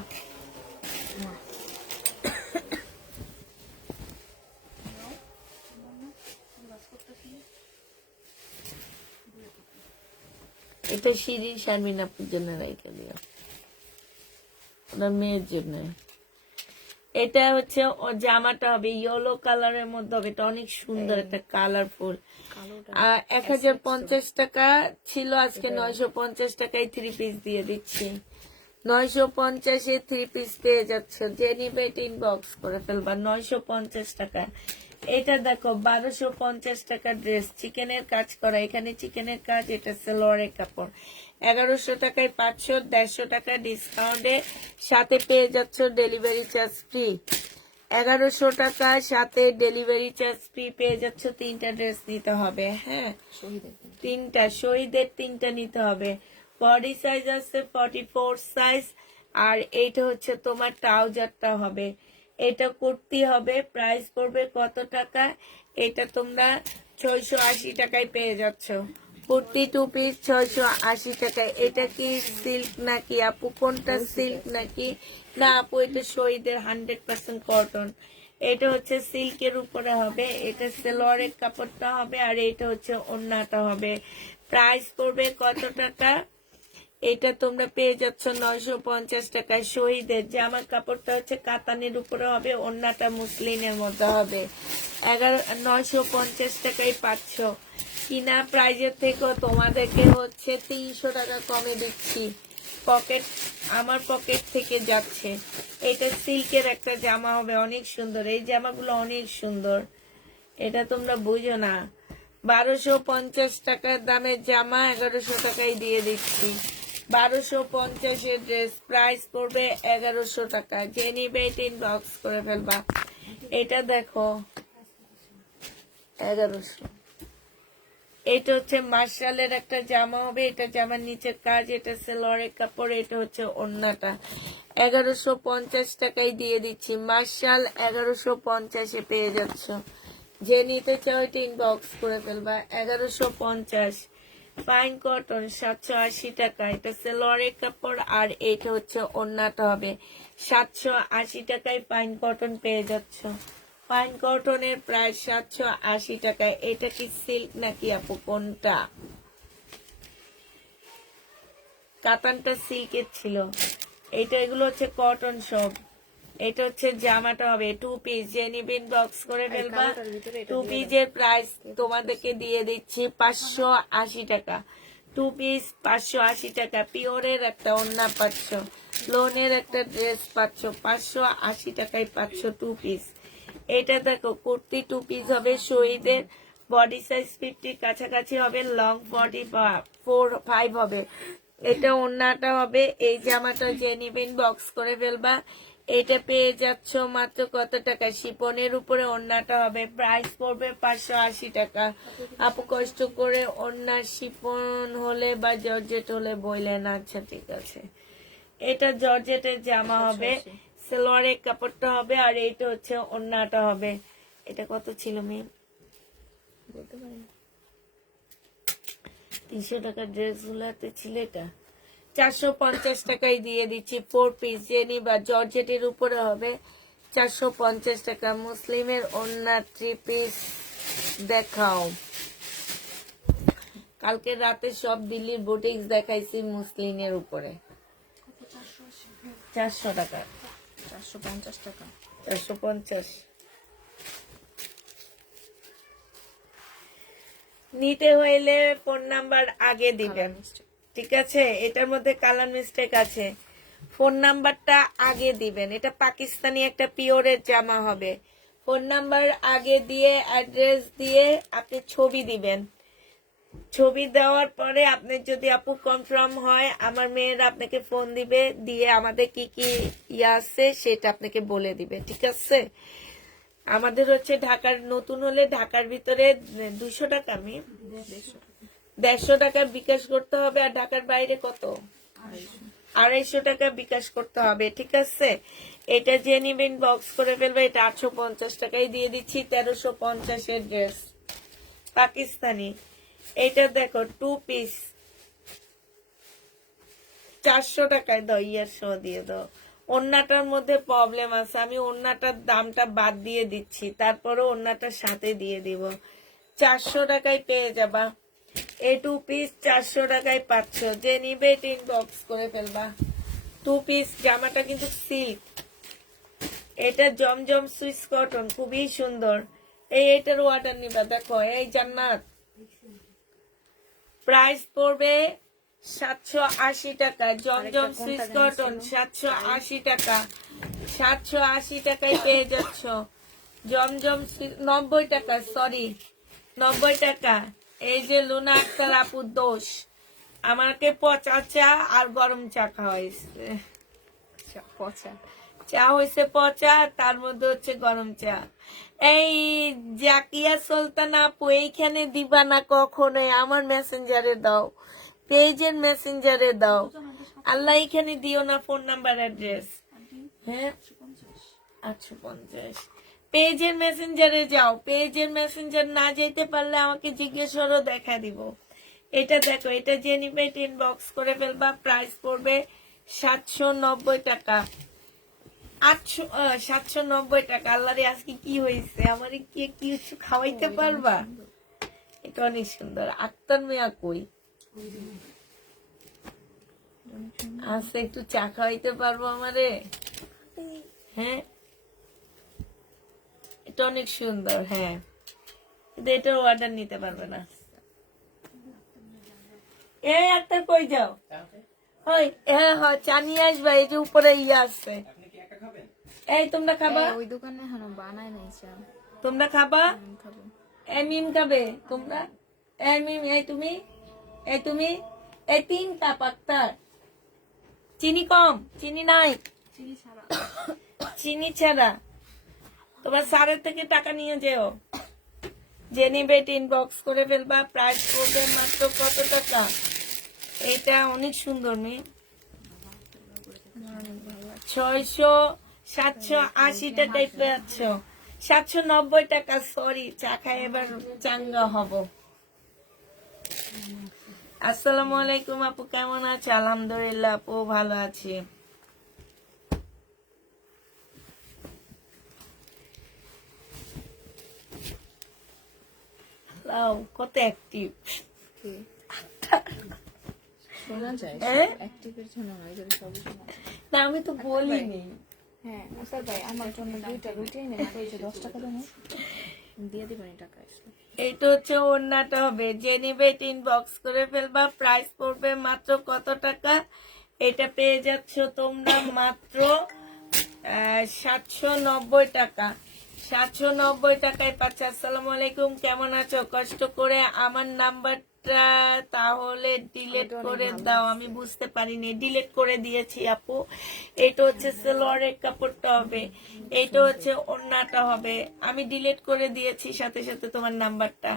এটা শিরিন শারমিন আপুর জন্য রেখে দিও, ওনার মেয়ের জন্য। এটা হচ্ছে ও জামাটা হবে ইয়েলো কালারের মধ্যে হবে, এটা অনেক সুন্দর একটা কালারফুল। 1050 টাকা ছিল, আজকে 950 টাকায় 3 পিস দিয়ে দিচ্ছি। 950-এ 3 পিস পেয়ে যাচ্ছ। যে নিবে এটা ইনবক্স করে ফেলবা। 950 টাকা এটা দেখো 1250 টাকা ড্রেস, চিকেনের কাজ করা, এখানে চিকেনের কাজ, এটা সালোয়ারের কাপড়। 1100 টাকায় 500, 150 টাকা ডিসকাউন্টে, সাথে পেয়ে যাচ্ছ ডেলিভারি চার্জ ফ্রি। 1100 টাকা সাথে ডেলিভারি চার্জ ফ্রি পেয়ে যাচ্ছ। 3টা ড্রেস নিতে হবে, হ্যাঁ শহীদের 3টা, শহীদের 3টা নিতে হবে। বডি সাইজ আছে 44 সাইজ, আর এইটা হচ্ছে তোমার ট্রাউজারটা হবে। এটা কুর্তি হবে, প্রাইস পড়বে কত টাকা? এটা তোমরা 680 টাকায় পেয়ে যাচ্ছ। কুর্তি 2 পিস 680 টাকায়। এটা কি সিল্ক নাকি আপু? কোনটা সিল্ক নাকি? না আপু, এটা শহীদের 100% কটন। এটা হচ্ছে সিল্কের উপরে হবে, এটা সালোয়ারের কাপড়টা হবে, আর এটা হচ্ছে ওড়নাটা হবে। প্রাইস পড়বে কত টাকা? এটা তোমরা পেয়ে যাচ্ছ 950 টাকায়। শহীদের জামার কাপড়টা হচ্ছে কাতানের উপরে হবে, ওড়নাটা মুসলিনের মধ্যে হবে। 950 টাকায় পাচ্ছ। কিনা প্রাইজের থেকেও তোমাদেরকে হচ্ছে 300 টাকা কমে দিচ্ছি। পকেট, আমার পকেট থেকে যাচ্ছে। এটা সিল্কের একটা জামা হবে, অনেক সুন্দর। এই জামাগুলো অনেক সুন্দর, এটা তোমরা বুঝো না। 1250 টাকার দামের জামা 1100 টাকায় দিয়ে দিচ্ছি। 1250 ড্রেস, প্রাইস পড়বে 1100 টাকা। যে নিবে এটা ইনবক্স করে ফেলবা। এটা দেখো 1100। এটা হচ্ছে মার্শালের একটা জামা হবে, এটা জামার নিচের কাজ, এটা সালোয়ারের কাপড়, এটা হচ্ছে ওড়নাটা। 1150 টাকায় দিয়ে দিচ্ছি। মার্শাল 1150-এ পেয়ে যাচ্ছ। যে নিতে চাও এটা ইনবক্স করে ফেলবা। 1150। ফাইন কটন 780 টাকা, এটা সালোয়ারের কাপড়, আর এটা হচ্ছে ওড়নাটা হবে। 780 টাকায় ফাইন কটন পেয়ে যাচ্ছ। ফাইন কটনের প্রায় 780 টাকায়। এটা কি সিল্ক নাকি আপু? কোনটা? কাতানটা সিল্কের ছিল, এইটা এগুলো হচ্ছে কটন সব। এটা হচ্ছে জামাটা হবে 2 পিস। যে নিবেন বক্স করে ফেলবা। 2 পিসের প্রাইস তোমাদেরকে দিয়ে দিচ্ছি 580 টাকা। 2 পিস 580 টাকা। পিওরের একটা ওড়না পাচ্ছ, লোনের একটা ড্রেস পাচ্ছ, 580 টাকায় পাচ্ছ 2 পিস। এটা দেখো কুর্তি 2 পিস হবে শহীদের, বডি সাইজ 50 কাছাকাছি হবে, লং 45 হবে। এটা ওড়নাটা হবে। এই জামাটা যে নিবেন বক্স করে ফেলবা। এটা পেয়ে যাচ্ছ মাত্র কত টাকা? শিপনের উপরে ওড়নাটা হবে, প্রাইস পড়বে 580 টাকা। আপু কষ্ট করে ওড়না শিপন হলে বা জর্জেট হলে বললেন, আচ্ছা ঠিক আছে। এটা জর্জেটের জামা হবে, সালোয়ারের কাপড়টা হবে, আর এইটা হচ্ছে ওড়নাটা হবে। এটা কত ছিল মেয়ে? বলতে পারি 300 টাকার ড্রেস গুলাতে ছিল এটা। 450 টাকায় দিয়ে দিচ্ছি 4 পিস। যে নিবা জর্জেটের উপরে হবে, 450 টাকা। মুসলিমের ওড়না 3 পিস দেখাও। কালকে রাতে সব দিল্লির বুটিক্স দেখাইছি মুসলিমের উপরে। 400 টাকা, 450 টাকা। 450। নিতে হইলে ফোন নাম্বার আগে দিবেন, ঠিক আছে? এটার মধ্যে কালার মিস্টেক আছে, ফোন নাম্বারটা আগে দিবেন। এটা পাকিস্তানি একটা পিওরের জামা হবে। ফোন নাম্বার আগে দিয়ে অ্যাড্রেস দিয়ে আপনি ছবি দিবেন। ছবি দেওয়ার পরে আপনি যদি আপু কনফার্ম হয়, আমার মেয়েরা আপনাকে ফোন দিবে, দিয়ে আমাদের কি কি ইয়ে আছে সেটা আপনাকে বলে দিবে, ঠিক আছে? আমাদের হচ্ছে ঢাকার, নতুন হলে ঢাকার ভিতরে 200 টাকা, আমি 150 টাকা বিকাশ করতে হবে, আর ঢাকার বাইরে কত? 250 টাকা বিকাশ করতে হবে, ঠিক আছে? এটা যে নিবেন বক্স করে ফেলবে। এটা 850 টাকায় দিয়ে দিচ্ছি। 1350 এর ড্রেস পাকিস্তানি। এটা দেখো 2 পিস 400 টাকায় দাও, ইয়ার সহ দিয়ে দাও। ওড়নাটার মধ্যে প্রবলেম আছে, আমি ওড়নাটার দামটা বাদ দিয়ে দিচ্ছি, তারপরে ওড়নাটার সাথে দিয়ে দিব। 400 টাকায় পেয়ে যাবা। এই 2 পিস 400 টাকায় পাচ্ছ। যে নিবে এটা ইনবক্স করে ফেলবা। 2 পিস জামাটা কিন্তু সিল্ক, এটা জমজম সুইস কটন, খুবই সুন্দর। এইটার অর্ডার নিবা। দেখো এই জান্নাত, প্রাইস পড়বে 780 টাকা। জমজম সুইস কটন 780 টাকা। 780 টাকায় পেয়ে যাচ্ছ। জমজম 90 টাকা, সরি 90 টাকা। এই যে লুনা আক্তার আপুর দোষ, আমাকে পচা চা আর গরম চা খাওয়াইছে। পচা চা হয়েছে পচা, তার মধ্যে হচ্ছে গরম চা। এই জাকিয়া সুলতানা আপু, এইখানে দিবা না কখনোই, আমার মেসেঞ্জারে দাও, পেজের মেসেঞ্জারে দাও। আল্লাহ এখানে দিও না ফোন নাম্বার অ্যাড্রেস। হ্যাঁ 850। পেজের মেসেঞ্জারে যাও, পেজের মেসেঞ্জার না যেতে পারলে আমাকে জিজ্ঞেস করো, দেখা দিব। এটা দেখো, এটা যে নিবে ইনবক্স করে ফেলবা, প্রাইস পড়বে 790 টাকা। 790 টাকা। আল্লাহ রে, আজকে কি হয়েছে আমার, কি কিছু খাওয়াইতে পারবা? এটা অনেক সুন্দর। আক্তার মিয়া কই আজকে একটু চা খাওয়াইতে পারবো আমারে? হ্যাঁ, এটা অনেক সুন্দর। হ্যাঁ, কিন্তু এটার অর্ডার নিতে পারবে না। এই আক্তার কই যাও? হয় হ্যাঁ হয়, চা নিয়ে আসবা, এই যে উপরে ইয়ে আসছে। এই তোমরা খাবা? ওই দোকানে এখনো বানায় নাই চা। তোমরা খাবা? আমি খাবো। মিম খাবে তোমরা? মিম, এই তুমি, এই তুমি, এই 3 কাপ আক্তার। চিনি কম, চিনি নাই, চিনি ছাড়া। তোমার স্যারের থেকে টাকা নিয়ে যেও, যে নিবে ইনবক্স করে ফেলবা, প্রাইস পড়বে মাত্র কত টাকা? এটা অনেক সুন্দর মেয়ে, 780 টাকায় পাচ্ছ। 790 টাকা, সরি, চা খাই এবার চাঙ্গা হব। আসসালামু আলাইকুম আপু, কেমন আছে? আলহামদুলিল্লাহ আপু, ভালো আছি। কত অ্যাক্টিভ শোনা যায়, হ্যাঁ? অ্যাক্টিভের জন্য নয়, যদি সবই শোনা যায়। না, আমি তো বলিনি। হ্যাঁ আসার ভাই, আমার জন্য 2টা রুটি এনে কইছে 10 টাকা দাও, দিয়ে দিবেন টাকা আসলে। এইটা হচ্ছে ওড়নাটা হবে, যে নিবে ইনবক্স করে ফেলবা, প্রাইস পড়বে মাত্র কত টাকা? এটা পেয়ে যাচ্ছ তোমরা মাত্র 790 টাকা। 790 টাকায় পাচ্ছ। আসসালামু আলাইকুম, কেমন আছো? কষ্ট করে আমার নাম্বারটা তাহলে ডিলিট করে দাও, আমি বুঝতে পারিনি। ডিলিট করে দিয়েছি আপু। এটা হচ্ছে সালোয়ারের কাপড়টা হবে, এইটা হচ্ছে ওড়নাটা হবে, আমি ডিলিট করে দিয়েছি সাথে সাথে তোমার নাম্বারটা।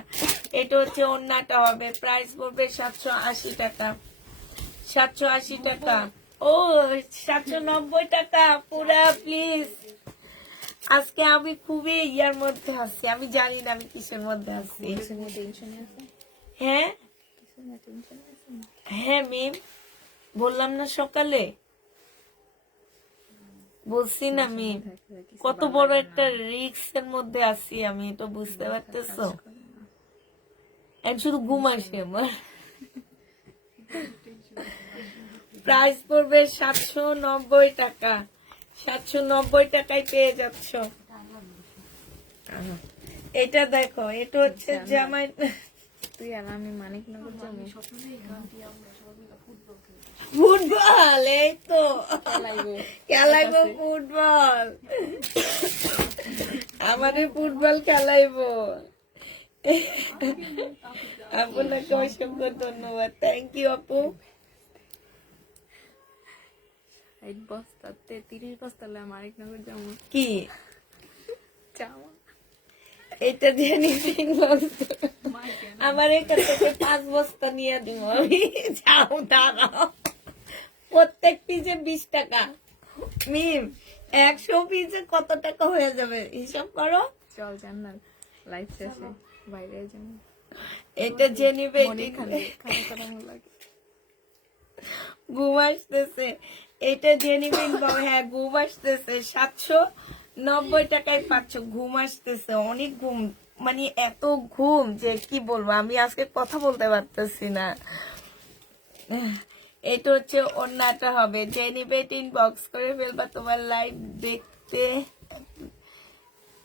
এটা হচ্ছে ওড়নাটা হবে, প্রাইস পড়বে 780 টাকা। 780 টাকা। ও 790 টাকা পুরা, প্লিজ। আজকে আমি খুবই ইয়ার মধ্যে আছি, আমি জানি না আমি কিসের মধ্যে আছি। টেনশনে আছে, হ্যাঁ কিছু না টেনশনে আছে। হ্যাঁ মিম, বললাম না সকালে, বলছি না মিম, কত বড় একটা রিস্ক এর মধ্যে আছি আমি, এটা বুঝতে পারতেছো? এখন শুধু ঘুম আসে আমার। প্রাইস পড়বে 790 টাকা। 790 টাকায় পেয়ে যাচ্ছ। এটা দেখো, এটা হচ্ছে জামাই। তুই আর আমি মানিকনগর যাবো ফুটবল, এই তো লাইভ। খেলাইবো ফুটবল, আমাদের ফুটবল খেলাইবো। আপনাকে অসংখ্য ধন্যবাদ, থ্যাংক ইউ আপু। 60 বস্তাতে 30 বস্তা লে মানিকনগর যাবো। কি যাওয়া এটা দিয়ে আমার এখান থেকে 5 বস্তা নিয়ে দিব আমি। যাও দাঁড়াও, প্রত্যেক পিসে 20 টাকা। মিম, 100 পিসে কত টাকা হয়ে যাবে হিসাব করো। চল জান্নাত, লাইভ শেষে বাইরে যাবো। এটা যে নিবে খালি খালি করানো লাগে। ঘুম আসতেছে, এটা যে নিবে। হ্যাঁ ঘুম আসতেছে, 790 টাকায় পাচ্ছ। ঘুম আসতেছে, অনেক ঘুম, মানে এত ঘুম যে কি বলবো, আমি আজকে কথা বলতে পারতেছি না। এটা হচ্ছে ওড়নাটা হবে, যে নিবে ইনবক্স করে ফেলবা। তোমার লাইভ দেখতে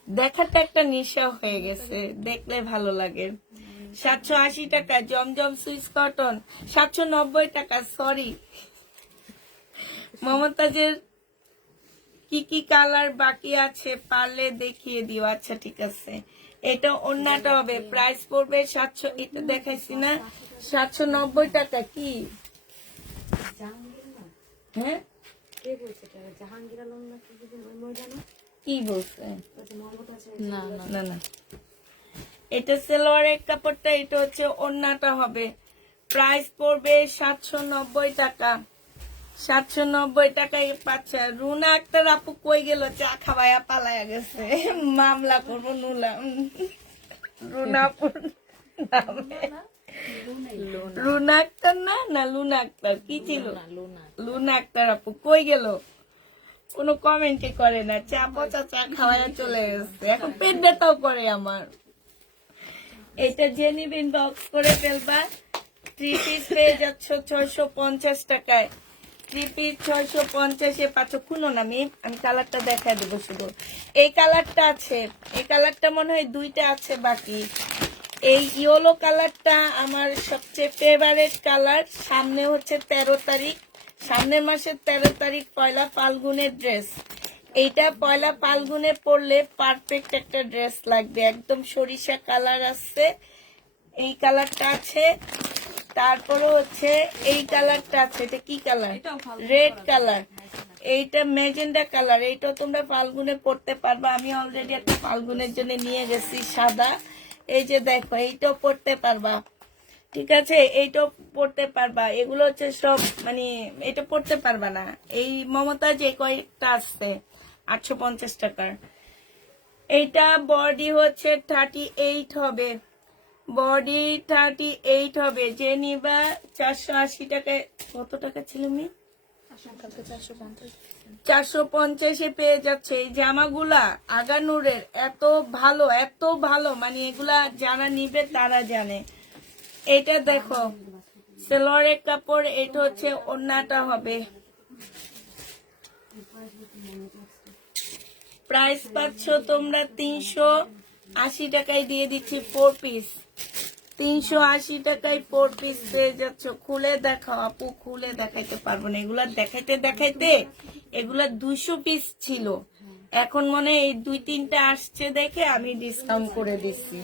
দেখাটা একটা নেশা হয়ে গেছে, দেখলে ভালো লাগে। 780 টাকা জমজম সুইস কটন। 790 টাকা, সরি। মমতাজের কি কি কালার বাকি আছে পারলে দেখিয়ে দিও। আচ্ছা ঠিক আছে, এটা অন্যটা হবে, প্রাইস পড়বে 700, এটা দেখাইছি না 790 টাকা। কি হ্যাঁ কি বলছে? না না না না, এটা সালোয়ারের কাপড়টা, এটা হচ্ছে ওন্নাটা হবে। প্রাইস পড়বে 790 টাকা। 790 টাকায় পাচ্ছে। রুনা আক্তার আপু কই গেল? চা খাওয়ায়া পালায়া গেছে। মামলা করবো নুলা রুনা আপুর নামে। রুনা আক্তার না, না লুনা আক্তার কি ছিল? লুনা আক্তার আপু কই গেল? কোনো কমেন্টে করে না, চা পচা চা খাওয়ায়া চলে গেছে। এখন পেট ব্যথাও করে আমার। এটা যে নিবেন বক্স করে ফেলবা। 3 পিস পেয়ে যাচ্ছ 650 টাকায়। 3 পিস 650-এ পাচ্ছ। খুনো না আমি কালারটা দেখা দেবো শুধু। এই কালারটা আছে, এই কালারটা মনে হয় 2টা আছে বাকি। এই ইয়েলো কালারটা আমার সবচেয়ে ফেভারিট কালার। সামনে হচ্ছে 13 তারিখ, সামনের মাসের 13 তারিখ পয়লা ফাল্গুনের ড্রেস। এইটা পয়লা ফাল্গুনে পরলে পারফেক্ট একটা ড্রেস লাগবে। একদম সরিষা কালার আছে, এই কালারটা আছে। তারপরে হচ্ছে এই কালারটা আছে, এটা কি কালার? Red colour. এইটা ম্যাজেন্ডা কালার। এইটাও তোমরা ফাল্গুনে পড়তে পারবা। আমি অলরেডি একটা ফাল্গুনের জন্য নিয়ে গেছি সাদা। এই যে দেখো, এইটাও পড়তে পারবা, ঠিক আছে? এইটাও পড়তে পারবা। এগুলো হচ্ছে সব মানে এটা পড়তে পারবা না। এই মমতা যে কয়েকটা আসছে 850 টাকার। এইটা বডি হচ্ছে 38 হবে, বডি 38 হবে। যে নিবা 480 টাকায়। কত টাকা ছিল মি? 450-এ পেয়ে যাচ্ছে এই জামাগুলা। আগানুরের এত ভালো, এত ভালো, মানে এগুলা যারা নিবে তারা জানে। এটা দেখো সালোয়ারের কাপড়, এটা হচ্ছে ওন্নাটা হবে। প্রাইস পাচ্ছ তোমরা 380 টাকায় দিয়ে দিচ্ছি 4 পিস। 380 টাকায় 4 পিস পেয়ে যাচ্ছ। খুলে দেখাও আপু, খুলে দেখাইতে পারবো না। এগুলা দেখাইতে দেখাইতে এগুলা 200 পিস ছিল। এখন মনে হয় এই 2-3টা আসছে দেখে আমি ডিসকাউন্ট করে দিচ্ছি।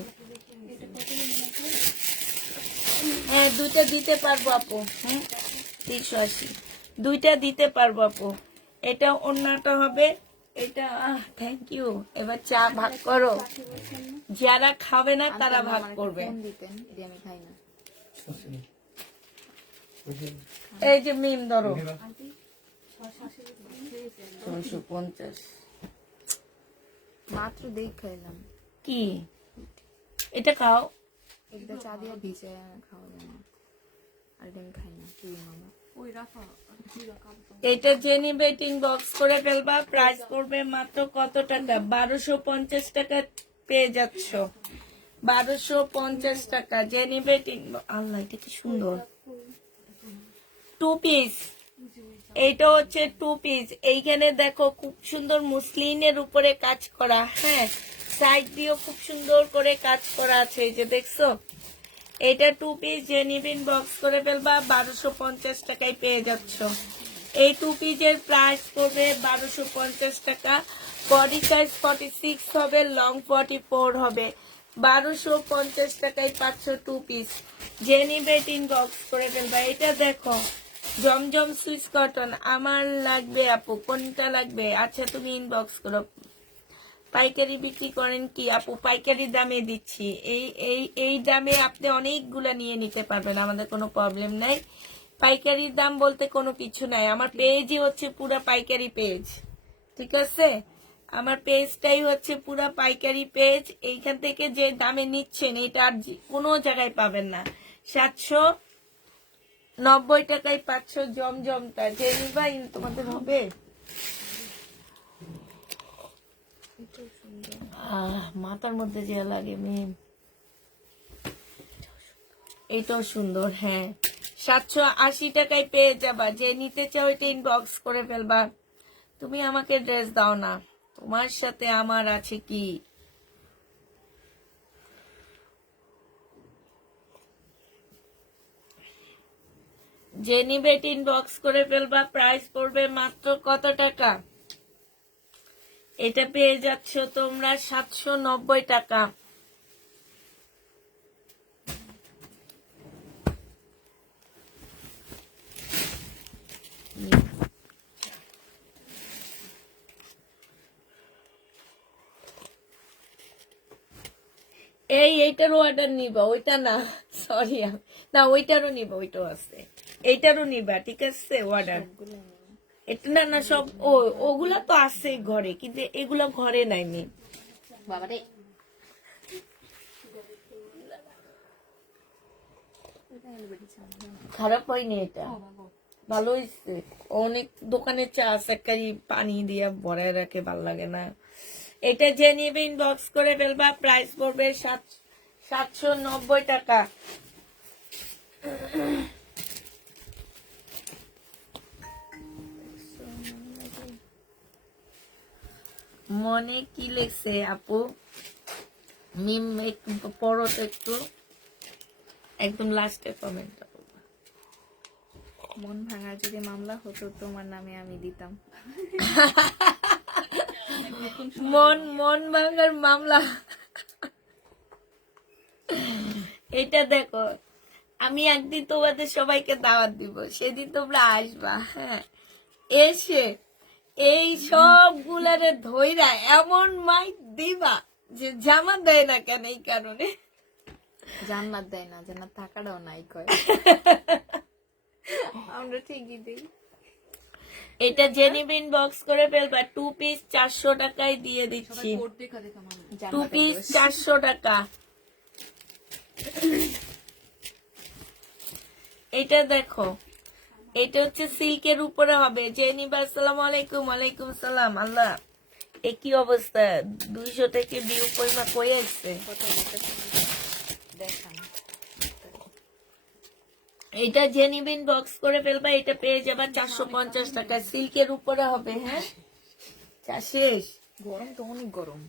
হ্যাঁ 2টা দিতে পারবো আপু। 380, 2টা দিতে পারবো আপু। এটা অন্যটা হবে। এটা থ্যাংক ইউ। এবার চা ভাগ করো, যারা খাবে না তারা ভাগ করবে। আমি খাই না। এই যে মিম ধরো 650 মাত্র দেখ খাইলাম। কি এটা খাও? একটা চা দিয়ে ভিজে খাওয়া যায় না। আর আমি খাই না। কি মামা ওই রাখা এটা যে নিবে টিন বক্স করে ফেলবা। প্রাইস পড়বে মাত্র কত টাকা? 1250 টাকা পেয়ে যাচ্ছ। 1250 টাকা যে নিবে টিন। আল্লাহ এটা কি সুন্দর 2 পিস। এইটা হচ্ছে 2 পিস। এইখানে দেখো খুব সুন্দর মুসলিনের উপরে কাজ করা। হ্যাঁ সাইড দিয়েও খুব সুন্দর করে কাজ করা আছে, এই যে দেখছো। এটা 2 পিস যে নিবেন বক্স করে ফেলবা। 1250 টাকায় পেয়ে যাচ্ছ। এই 2 পিসের প্রাইস পড়বে 1250 টাকা। বডি সাইজ 46 হবে, লং 44 হবে। 1250 টাকায় পাচ্ছ 2 পিস। যে নিবে বক্স করে ফেলবা। এটা দেখো জমজম সুইচ কটন। আমার লাগবে আপু, কোনটা লাগবে? আচ্ছা তুমি ইনবক্স করো। পাইকারি বিক্রি করেন কি আপু? পাইকারি দামে দিচ্ছি। এই এই এই দামে আপনি অনেকগুলা নিয়ে নিতে পারবেন, আমাদের কোনো প্রবলেম নাই। পাইকারির দাম বলতে কোনো কিছু নাই। আমার পেজই হচ্ছে পুরা পাইকারি পেজ, ঠিক আছে? আমার পেজটাই হচ্ছে পুরা পাইকারি পেজ। এইখান থেকে যে দামে নিচ্ছেন এটা আর কোনো জায়গায় পাবেন না। 790 টাকায় পাচ্ছ জমজমটা। যে নিবা তোমাদের হবে। মাথার মধ্যে যে লাগে মিম। এটাও সুন্দর। হ্যাঁ 780 টাকায় পেয়ে যাবা। যে নিতে চাও এটা ইনবক্স করে ফেলবা। তুমি আমাকে ড্রেস দাও না, তোমার সাথে আমার আছে কি? যে নিবে ইনবক্স করে ফেলবা। প্রাইস পড়বে মাত্র কত টাকা? এটা পেয়ে যাচ্ছ তোমরা 790 টাকা। এইটার অর্ডার নিবা, ওইটা না, সরি না, ওইটারও নিবা, ওইটাও আছে, এইটারও নিবা, ঠিক আছে অর্ডার। এটা না না সব ওগুলা তো আছে ঘরে, কিন্তু এগুলা ঘরে নাইনি। বাবারে খারাপ হয়নি, এটা ভালো হয়েছে। অনেক দোকানের চা আছে পানি দিয়ে ভরায় রাখে, ভাল লাগে না। এটা যে নিবে ইনবক্স করে ফেলবা, প্রাইস পড়বে 790 টাকা। মনে কি লেখছে আপু? মিম একটু পড়ো তো একটু, একদম লাস্টে কমেন্ট। মন ভাঙার যদি মামলা হতো তোমার নামে আমি দিতাম। মন ভাঙার মামলা। এটা দেখো, আমি একদিন তোমাদের সবাইকে দাওয়াত দিব, সেদিন তোমরা আসবা। হ্যাঁ, এসে এই সবগুলারে ধইরা এমন মাইক দিবা যে জামা দেয় না কেন, এই কারণে। জান্নাত দেয় না, জান্নাত থাকাটাও নাই কয়। আমরা ঠিকই দিই। এটা জেনিবিন বক্স করে ফেলবা, 2 পিস 400 টাকায় দিয়ে দিচ্ছি। 2 পিস 400 টাকা। এটা দেখো, এটা হচ্ছে সিল্কের উপরে হবে। জেনিবা আসসালামু আলাইকুম। ওয়ালাইকুম সালাম। আল্লাহ, একই অবস্থা, 200 থেকে ভিউ পরিমা কই আসছে। এটা জেনিবিন বক্স করে ফেলবা, এটা পেয়ে যাবা 450 টাকা, সিল্কের উপরে হবে। হ্যাঁ, চা শেষ। গরম তো অনেক গরম,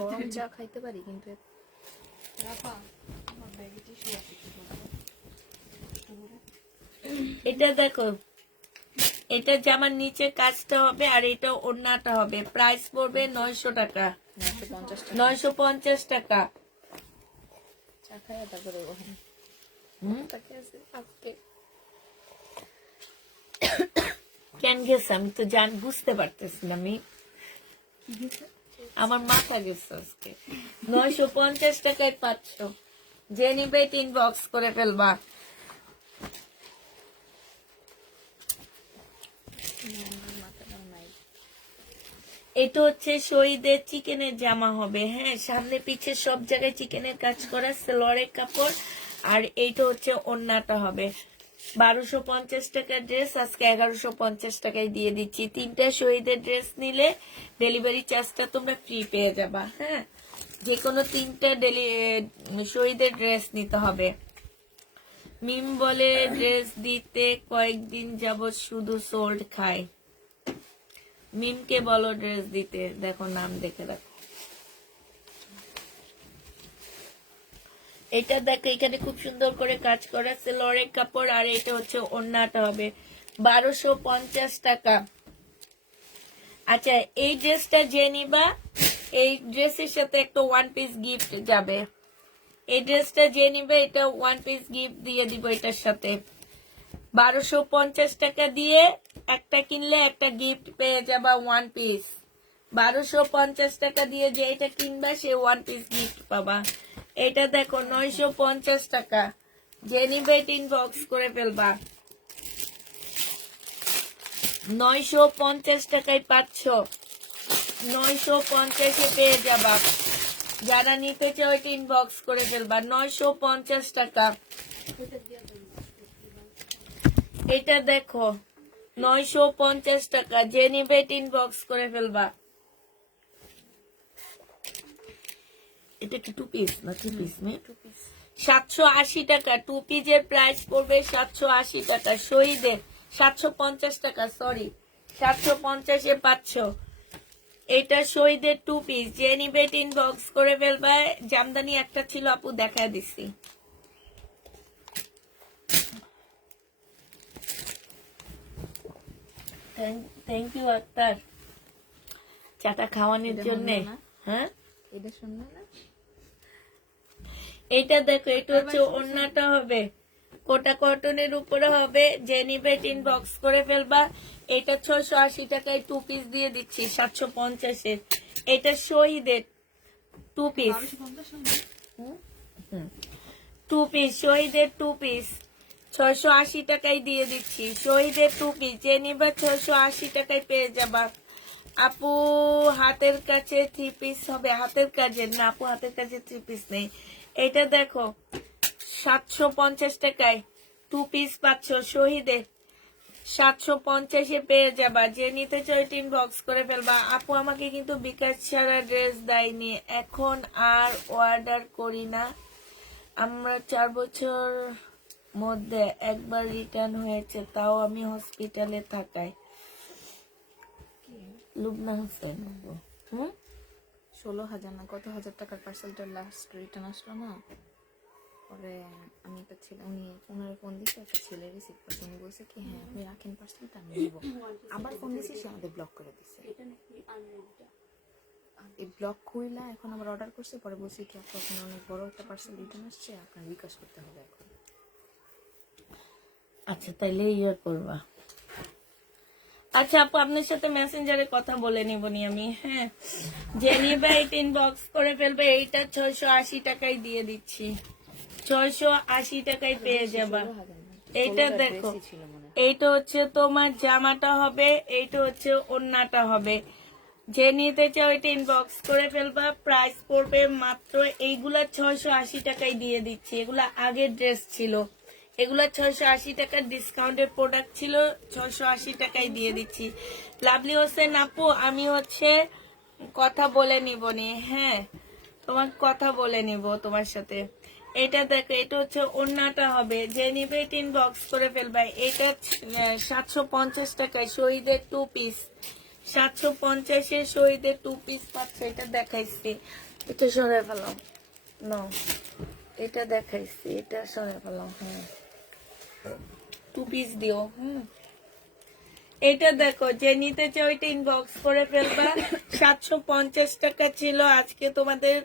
গরম চা খাইতে পারি কিন্তু এটা দেখো, এটা জামার নিচে কাজটা হবে আর এটা ওড়নাটা হবে। প্রাইস পড়বে 900 টাকা। 950 টাকা। চা খাইয়া তারপরে কেন গেছে আমি তো বুঝতে পারতেছি না। আমি আমার মাথা গেছে আজকে। 950 টাকায় 500। যে নিবে ইনবক্স করে ফেলবা। এটা হচ্ছে শহীদের চিকেনের জামা হবে। হ্যাঁ, সামনে পিছে সব জায়গায় চিকেনের কাজ করা, সেলোয়ারের কাপড়। আর এইটা হচ্ছে ওড়নাটা হবে। 1250 টাকার ড্রেস আজকে 1150 টাকায় দিয়ে দিচ্ছি। 3টা শহীদের ড্রেস নিলে ডেলিভারি চার্জটা তোমরা ফ্রি পেয়ে যাবা। হ্যাঁ, যে কোনো 3টা শহীদের ড্রেস নিতে হবে। মিম বলে ড্রেস দিতে কয়েকদিন যাবত শুধু সোল্ড খায়। মিমকে বলো ড্রেস দিতে, দেখো নাম দেখে রাখো। এটা দেখো, এখানে খুব সুন্দর করে কাজ করা সেলোয়ারের কাপড় আর এটা হচ্ছে ওড়নাটা হবে। 1250 টাকা। আচ্ছা, এই ড্রেসটা যে নিবা, এই ড্রেসের সাথে একটা 1 পিস গিফট যাবে। এই ড্রেসটা যে নিবে, এটা 1 পিস গিফট দিয়ে দিব এটার সাথে। 1250 টাকা দিয়ে একটা কিনলে একটা গিফট পেয়ে যাবা 1 পিস। 1250 টাকা দিয়ে যে এটা কিনবা সে 1 পিস গিফট পাবা। এটা দেখো 950 টাকা। যে নিবে ইনবক্স করে ফেলবা। 950 টাকায় 500। 950 পেয়ে যাবা। যারা নিতে চাও এটা ইনবক্স করে ফেলবা। 950 টাকা। এটা দেখো 950 টাকা। যে নিবে ইনবক্স করে ফেলবা। এটা কি 2 পিস না 3 পিস? 780 টাকা। 2 পিসের প্রাইস পড়বে 780 টাকা। শহীদের 750 টাকা, সরি 750 এ 500। এটা শহীদের 2 পিস। যে নিবে ইনবক্স করে ফেলবা। জামদানি একটা ছিল আপু, দেখা দিছি। Thank you Akter. চাটা খাওয়ানোর এটা জন্য। শুনলো না? হ্যাঁ, এটা শুনলো না? এইটা দেখো, এটা হচ্ছে ওড়নাটা হবে, কোটা কটনের উপরে হবে, যে নিবে ইনবক্স করে ফেলবা। এটা 680 টাকায় 2 পিস দিয়ে দিচ্ছি 750-এর। এটা শহীদের 2 পিস, 2 পিস শহীদের 2 পিস 680 টাকায় দিয়ে দিচ্ছি। শহীদের 2 পিস যে নিবা 680 টাকায় পেয়ে যাবা। আপু হাতের কাছে 3 পিস হবে, হাতের কাজের না আপু, হাতের কাছে 3 পিস নেই। এটা দেখো 750 টাকায় 2 পিস পাচ্ছ শহীদে, 750-এ পেয়ে যাবা। যে নিতে চাও ইনবক্স করে ফেলবা। আপু আমাকে কিন্তু বিকাশ ছাড়া ড্রেস দেয়নি, এখন আর অর্ডার করি না। আমরা 4 বছর মধ্যে একবার রিটার্ন হয়েছে, তাও আমি হসপিটালে থাকায়। লুবনা হোসেন। 16,000 না কত হাজার টাকার পার্সেলটা লাস্ট রিটার্ন আসলো না, পরে আমি একটা ছেলে, উনি ওনার ফোন দিচ্ছে, একটা ছেলে রিসিভ করছে, উনি বলছে কি হ্যাঁ আপনি রাখেন পার্সেলটা, আমি নিব। আবার ফোন দিচ্ছি, সে আমাদের ব্লক করে দিচ্ছে। এই ব্লক খুইলা এখন আবার অর্ডার করছে, পরে বলছি কি আপনার ওখানে অনেক বড় একটা পার্সেল রিটার্ন আসছে, আপনার বিকাশ করতে হবে এখন। আচ্ছা তাইলে ইয়ে করবা। আচ্ছা আপু আপনার সাথে মেসেঞ্জারে কথা বলে নিবনি আমি। হ্যাঁ, যে নিবে এটা ইনবক্স করে ফেলবে। এইটা 680 টাকায় দিয়ে দিচ্ছি, 680 টাকায় পেয়ে যাবা। এইটা দেখো, এইটা হচ্ছে তোমার জামাটা হবে, এইটা হচ্ছে ওড়নাটা হবে। যে নিতে চাও এটা ইনবক্স করে ফেলবা। প্রাইস পড়বে মাত্র, এইগুলা 680 টাকায় দিয়ে দিচ্ছি। এগুলা আগের ড্রেস ছিল, এগুলা 680 টাকার ডিসকাউন্টের প্রোডাক্ট ছিল, 680 টাকায় দিয়ে দিচ্ছি। লাভলি হোসেন আপু আমি হচ্ছে কথা বলে নিবনি। হ্যাঁ, তোমার কথা বলে নিব তোমার সাথে। এটা দেখো, এটা হচ্ছে ওড়নাটা হবে, যে নিবে ইনবক্স করে ফেলবা। এটা 750 টাকায় শহীদের 2 পিস, 750-এ শহীদের 2 পিস পাচ্ছে। এটা দেখাইছি, এটা সরে ফেলাম, এটা দেখাইছি, এটা সরে ফেলাম। হ্যাঁ 2 পিস দিও। এটা দেখো, যে নিতে চাও এটা ইনবক্স করে ফেলবা। 750 টাকা ছিল, আজকে তোমাদের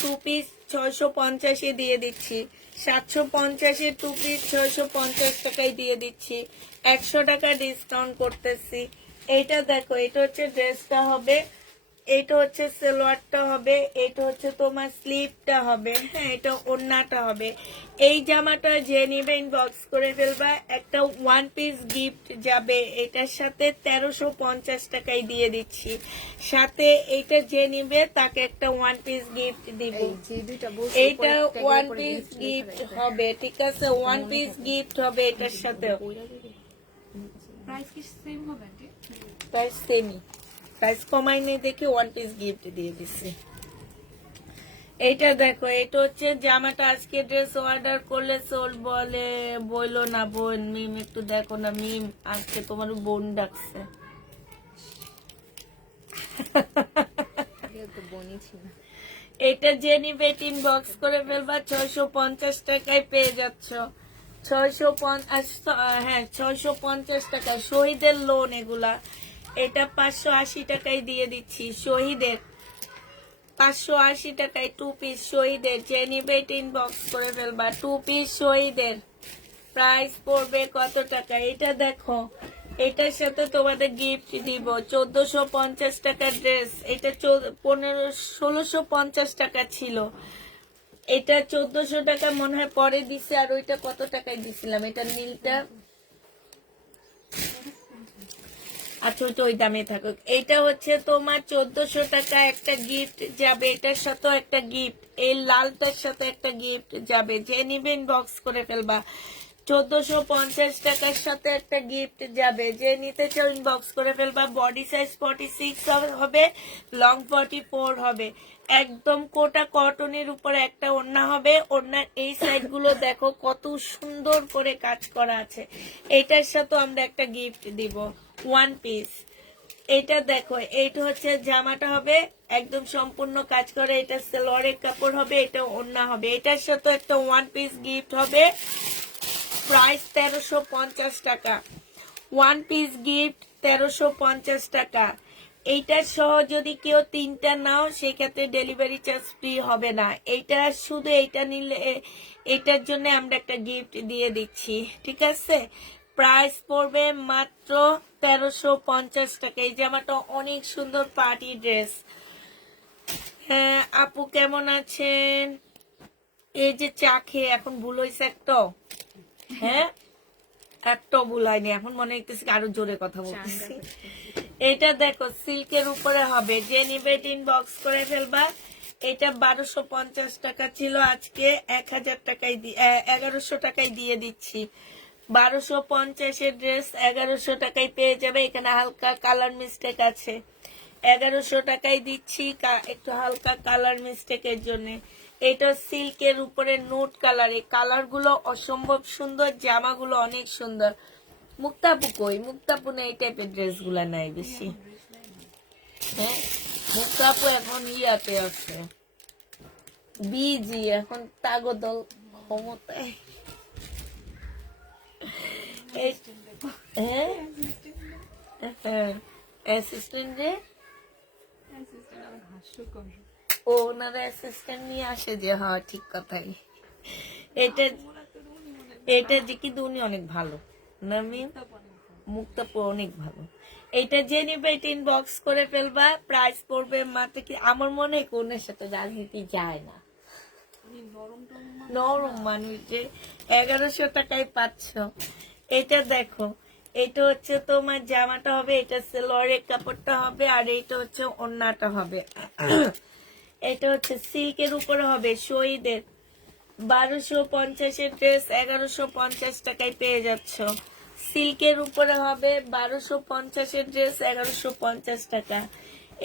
2 পিস 650-এ দিয়ে দিচ্ছি। 750-এ 2 পিস 650 টাকায় দিয়ে দিচ্ছি, 100 টাকা ডিসকাউন্ট করতেছি। এইটা দেখো, এটা হচ্ছে ড্রেসটা হবে, এটা হচ্ছে সালোয়ারটা হবে, এটা হচ্ছে তোমার স্লিভটা হবে। হ্যাঁ, এটা ওড়নাটা হবে। এই জামাটা যে নিবে ইনবক্স করে ফেলবা, একটা 1 পিস গিফট যাবে এটার সাথে, 1350 টাকায় দিয়ে দিচ্ছি। সাথে এইটা যে নিবে তাকে একটা 1 পিস গিফট দিব। এইটা 1 পিস গিফট হবে, ঠিক আছে, 1 পিস গিফট হবে এটার সাথে। প্রাইস কি সেম হবে আন্টি? প্রাইস সেমই, প্রাইস কমাই নেই দেখে 1 পিস গিফট দিয়ে দিচ্ছি। এইটা দেখো, এটা হচ্ছে জামাটা। আজকে ড্রেস অর্ডার করলে সোল বলে বইলো না বোন। মিম একটু দেখো না, মিম আজকে তোমার বোন ডাকছে। এটা যে নিবে ইনবক্স করে ফেলবা, 650 টাকায় পেয়ে যাচ্ছ। 650 টাকা শহীদের লোন এগুলা। এটা 580 টাকায় দিয়ে দিচ্ছি শহীদের, 580 টাকায় 2 পিস শহীদের। যে নিবে ইনবক্স করে ফেলবা, 2 পিস শহীদের। প্রাইস পড়বে কত টাকা? এটা দেখো, এটার সাথে তোমাদের গিফট দিব 1450 টাকার ড্রেস। এটা 1650 টাকা ছিল, এটা 1400 টাকা মনে হয় পরে দিছে। আর ওইটা কত টাকায় দিছিলাম, এটা নীলটা, আচ্ছা ওইটা ওই দামে থাকুক। এটা হচ্ছে তোমার 1400 টাকা একটা গিফট যাবে, এটার সাথেও একটা গিফট, এই লালটার সাথে একটা গিফট যাবে। যে নিবে ইনবক্স করে ফেলবা, 1450 টাকার সাথে একটা গিফট যাবে। যে নিতে চাও ইনবক্স করে ফেলবা। বডি সাইজ 46 হবে, লং 44 হবে। একদম কোটা কটনের উপরে একটা ওড়না হবে। ওড়নার এই সাইড গুলো দেখো কত সুন্দর করে কাজ করা আছে। এটার সাথে আমরা একটা গিফট দিব 1 পিস। এটা দেখো, এইটা হচ্ছে জামাটা হবে, একদম সম্পূর্ণ কাজ করে। এটা সালোয়ারের কাপড় হবে, এটা ওড়না হবে। এটার সাথে একটা 1 পিস গিফট হবে। প্রাইস 1350 টাকা, 1 পিস গিফট 1350 টাকা। এইটা সহ যদি কেউ 3টা নাও সেক্ষেত্রে ডেলিভারি চার্জ ফ্রি হবে না। এইটা শুধু এইটা নিলে এটার জন্য আমরা একটা গিফট দিয়ে দিচ্ছি, ঠিক আছে? প্রাইস পড়বে মাত্র 1350 টাকা। এই জামাটা অনেক সুন্দর পার্টি ড্রেস। হ্যাঁ আপু কেমন আছেন? এই যে চা খেয়ে এখন ভুল হয়েছে একটা, হ্যাঁ একটা ভুল হয়নি, এখন মনে হইতেছে আরো জোরে কথা বলতেছি। এটা দেখো সিল্কের উপরে হবে, যে নিবে ইনবক্স করে ফেলবা। এটা 1250 টাকা ছিল, আজকে 1000 টাকায় 1100 টাকায় দিয়ে দিচ্ছি। 1250 ড্রেস 1100 টাকায় পেয়ে যাবে। এখানে হালকা কালার মিস্টেক আছে, 1100 টাকায় দিচ্ছি একটু হালকা কালার মিস্টেকের জন্য। এটা সিল্কের উপরে নোট কালার, এই কালার গুলো অসম্ভব সুন্দর, জামাগুলো অনেক সুন্দর। মুক্তাপু কই? মুক্তাপু না এই টাইপের ড্রেস গুলা নাই বেশি। হ্যাঁ মুক্তাপু এখন ইয়াতে আছে, বিজি, এখন তাগদল ক্ষমতায়। হ্যাঁ হ্যাঁ অ্যাসিস্ট্যান্ট রে, ও ওনারা অ্যাসিস্ট্যান্ট নিয়ে আসে যে, হ্যাঁ ঠিক কথাই। এটা এটা যে কিন্তু উনি অনেক ভালো না, মুক্তাপু অনেক ভালো। এটা যে নিবে এটা ইনবক্স করে ফেলবা। প্রাইস পড়বে মাত্র, কি আমার মনে হয় কোনের সাথে রাজনীতি যায় না, নরম মানুষ যে 1100 টাকায় পাচ্ছ। এটা দেখো, এটা হচ্ছে তোমার জামাটা হবে, এটা সেলোয়ারের কাপড়টা হবে, আর এটা হচ্ছে ওড়নাটা হবে। এটা হচ্ছে সিল্কের উপরে হবে, শহীদের 1250 ড্রেস 1150 টাকায় পেয়ে যাচ্ছ। সিল্কের উপরে হবে 1250 ড্রেস 1150 টাকা।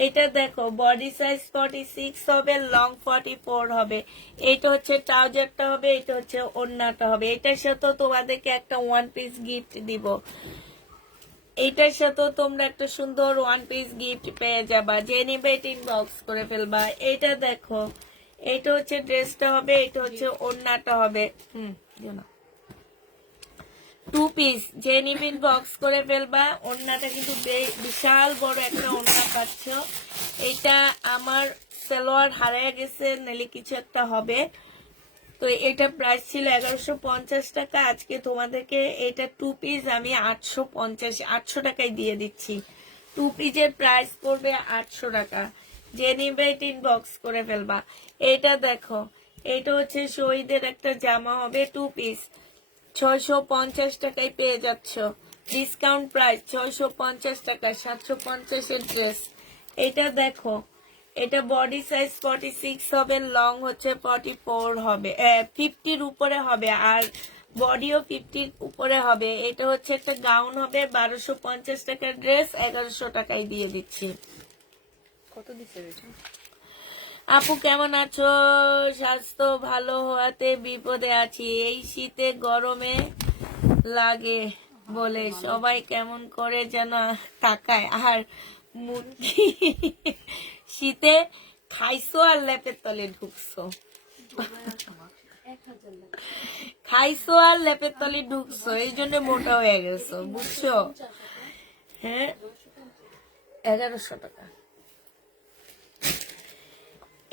এটা দেখো বডি সাইজ 46 হবে, লং 44 হবে। এটা হচ্ছে ট্রাউজারটা হবে, এটা হচ্ছে ওড়নাটা হবে। এটার সাথেও তোমাদেরকে একটা ওয়ান পিস গিফট দিব, এটার সাথেও তোমরা একটা সুন্দর ওয়ান পিস গিফট পেয়ে যাবা। যে নিবে এটা ইনবক্স করে ফেলবা। এটা দেখো, এটা হচ্ছে ড্রেসটা হবে, এটা হচ্ছে ওড়নাটা হবে। টু পিস, যে নিবে ইনবক্স করে ফেলবা। ওড়নাটা কিন্তু বিশাল বড় একটা ওড়না পাচ্ছ। এটা আমার সালোয়ার হারিয়ে গেছে, নালে কিছু একটা হবে। তো এটা প্রাইস ছিল 1150 টাকা, আজকে তোমাদেরকে এটা টু পিস আমি 800 টাকায় দিয়ে দিচ্ছি। টু পিসের প্রাইস পড়বে 800 টাকা। যে নিবে এটা ইনবক্স করে ফেলবা। এটা দেখো, এটা হচ্ছে শহীদের একটা জামা হবে, টু পিস 650 টাকায় পেয়ে যাচ্ছ। ডিসকাউন্ট প্রাইস 650 টাকা, 750 এর ড্রেস। এটা দেখো, এটা বডি সাইজ 46 হবে, লং হচ্ছে 44 হবে, 50-র উপরে হবে, আর বডিও 50-র উপরে হবে। এটা হচ্ছে একটা গাউন হবে, 1250 টাকার ড্রেস 1100 টাকায় দিয়ে দিচ্ছি। কত দিচ্ছে এটা? আপু কেমন আছো? স্বাস্থ্য ভালো হওয়াতে বিপদে আছি, এই শীতে গরমে লাগে বলে সবাই কেমন করে যেন তাকায়। আর মুরগি শীতে খাইছো আর লেপের তলে ঢুকছো, খাইছো আর লেপের তলে ঢুকছো, এই জন্য মোটা হয়ে গেছো, বুঝছো? হ্যাঁ 1100 টাকা।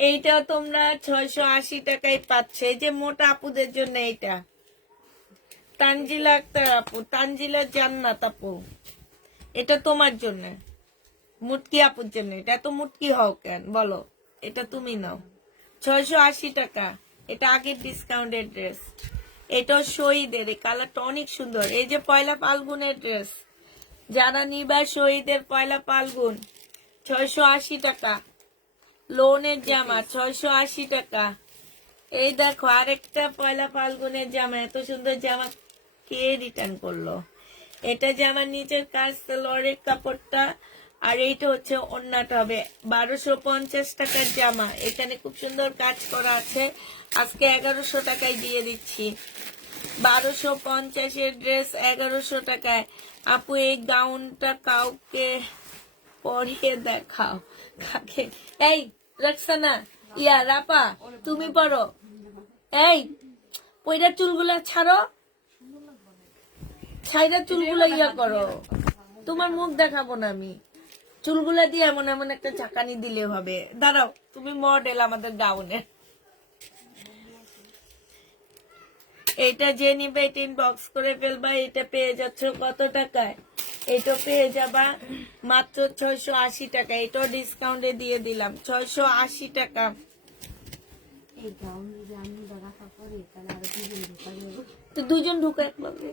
এইটাও তোমরা 680 টাকায় পাচ্ছ। এই যে মোটা আপুদের জন্য এইটা, তানজিলা আক্তার আপু, তানজিলা জান্নাত আপু, এটা তোমার জন্য, মুটকি আপুর জন্য। এটা তো মুটকি হও কেন বলো, এটা তুমি নাও। 680 টাকা, এটা আগের ডিসকাউন্টের ড্রেস। এটাও শহীদের, এই কালারটা অনেক সুন্দর। এই যে পয়লা ফাল্গুনের ড্রেস, যারা নিবা শহীদের পয়লা ফাল্গুন, 680 টাকা। লোনের জামা 680 টাকা। এই দেখো আরেকটা পয়লা ফাল্গুনের জামা, এত সুন্দর জামা কে রিটার্ন করলো? এটা জামার নিচের কাজ সালোয়ারের কাপড়টা, আর এইটা হচ্ছে ওড়নাটা হবে। 1250 টাকার জামা, এখানে খুব সুন্দর কাজ করা আছে, আজকে 1100 টাকায় দিয়ে দিচ্ছি। 1250 এর ড্রেস 1100 টাকায়। আপু এই গাউনটা কাউকে পরিয়ে দেখাও। কাকে? এই রাখসানা, ইয়া রাপা, তুমি পড়ো। এই পয়রা চুলগুলা ছাড়ো, ছাইরা চুলগুলা ইয়া করো, তোমার মুখ দেখাবো না আমি। চুলগুলা দিয়ে এমন এমন একটা ঝাঁকানি দিলে হবে। দাঁড়াও, তুমি মডেল আমাদের গাউনের। এটা যে নিবে এটা ইনবক্স করে ফেলবা। এটা পেয়ে যাচ্ছ কত টাকায়? এটা পেয়ে যাবা মাত্র 680 টাকা। এটাও ডিসকাউন্টে দিয়ে দিলাম 680 টাকা। তো দুজন ঢুকে একভাবে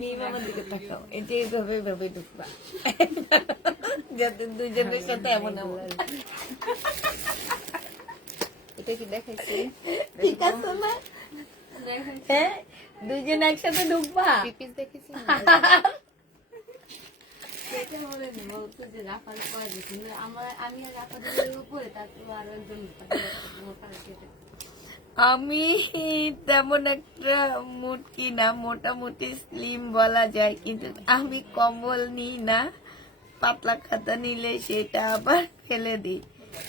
নিয়ে আমার দিকে তাকাও। এটা এইভাবে এইভাবে ঢুকবা যাতে দুজনের সাথে এমন এমন। এটা কি দেখাইছি? ঠিক আছে না? হ্যাঁ, দুজন একসাথে ঢুকবা। পিস দেখেছি আমি তেমন একটা মুটকি না, মোটামুটি স্লিম বলা যায়, কিন্তু আমি কম্বল নিই না। পাতলা খাতা নিলে সেটা আবার ফেলে দিই,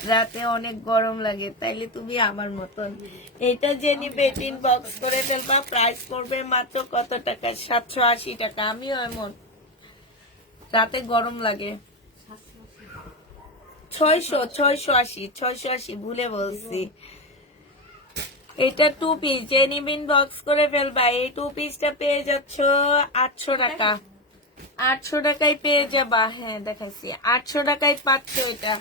রাতে অনেক গরম লাগে। তাইলে তুমি আমার মতন। এটা যে নিবে ইনবক্স করে ফেলবা। প্রাইস পড়বে মাত্র কত টাকা? 780 টাকা। আমিও এমন, রাতে গরম লাগে। 680 ভুলে বলছি। এটা 2 পিস, যে নিবে ইনবক্স করে ফেলবা। এই 2 পিসটা পেয়ে যাচ্ছ 800 টাকা। 800 টাকায় পেয়ে যাবা। হ্যাঁ দেখাইছি, 800 টাকায় পাচ্ছ এটা।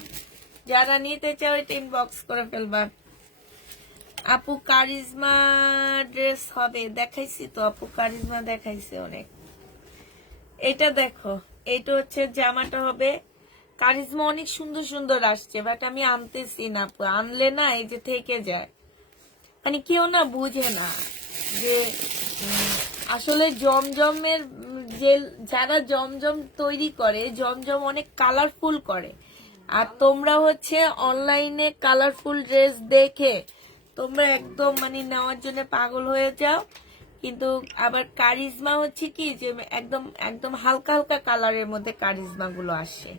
যারা নিতে চাও এটা ইনবক্স করে ফেলবা। আপু কারিজমা ড্রেস হবে, দেখাইছি তো আপু, কারিজমা দেখাইছে অনেক। এটা দেখো, এটা হচ্ছে জামাটা হবে। কারিজমা অনেক সুন্দর সুন্দর আসছে, বাট আমি আনতেছি না আপু। আনলে না এই যে থেকে যায়, মানে কেউ না বুঝে না যে আসলে জমজমের যে যারা জমজম তৈরি করে, জমজম অনেক কালারফুল করে। আর তোমরা হচ্ছে অনলাইনে কালারফুল ড্রেস দেখে তোমরা একদম মানে নেওয়ার জন্য পাগল হয়ে যাও। কিন্তু আবার কারিজমা হচ্ছে কি যে একদম একদম হালকা হালকা কালারের মধ্যে কারিজমা গুলো আসে।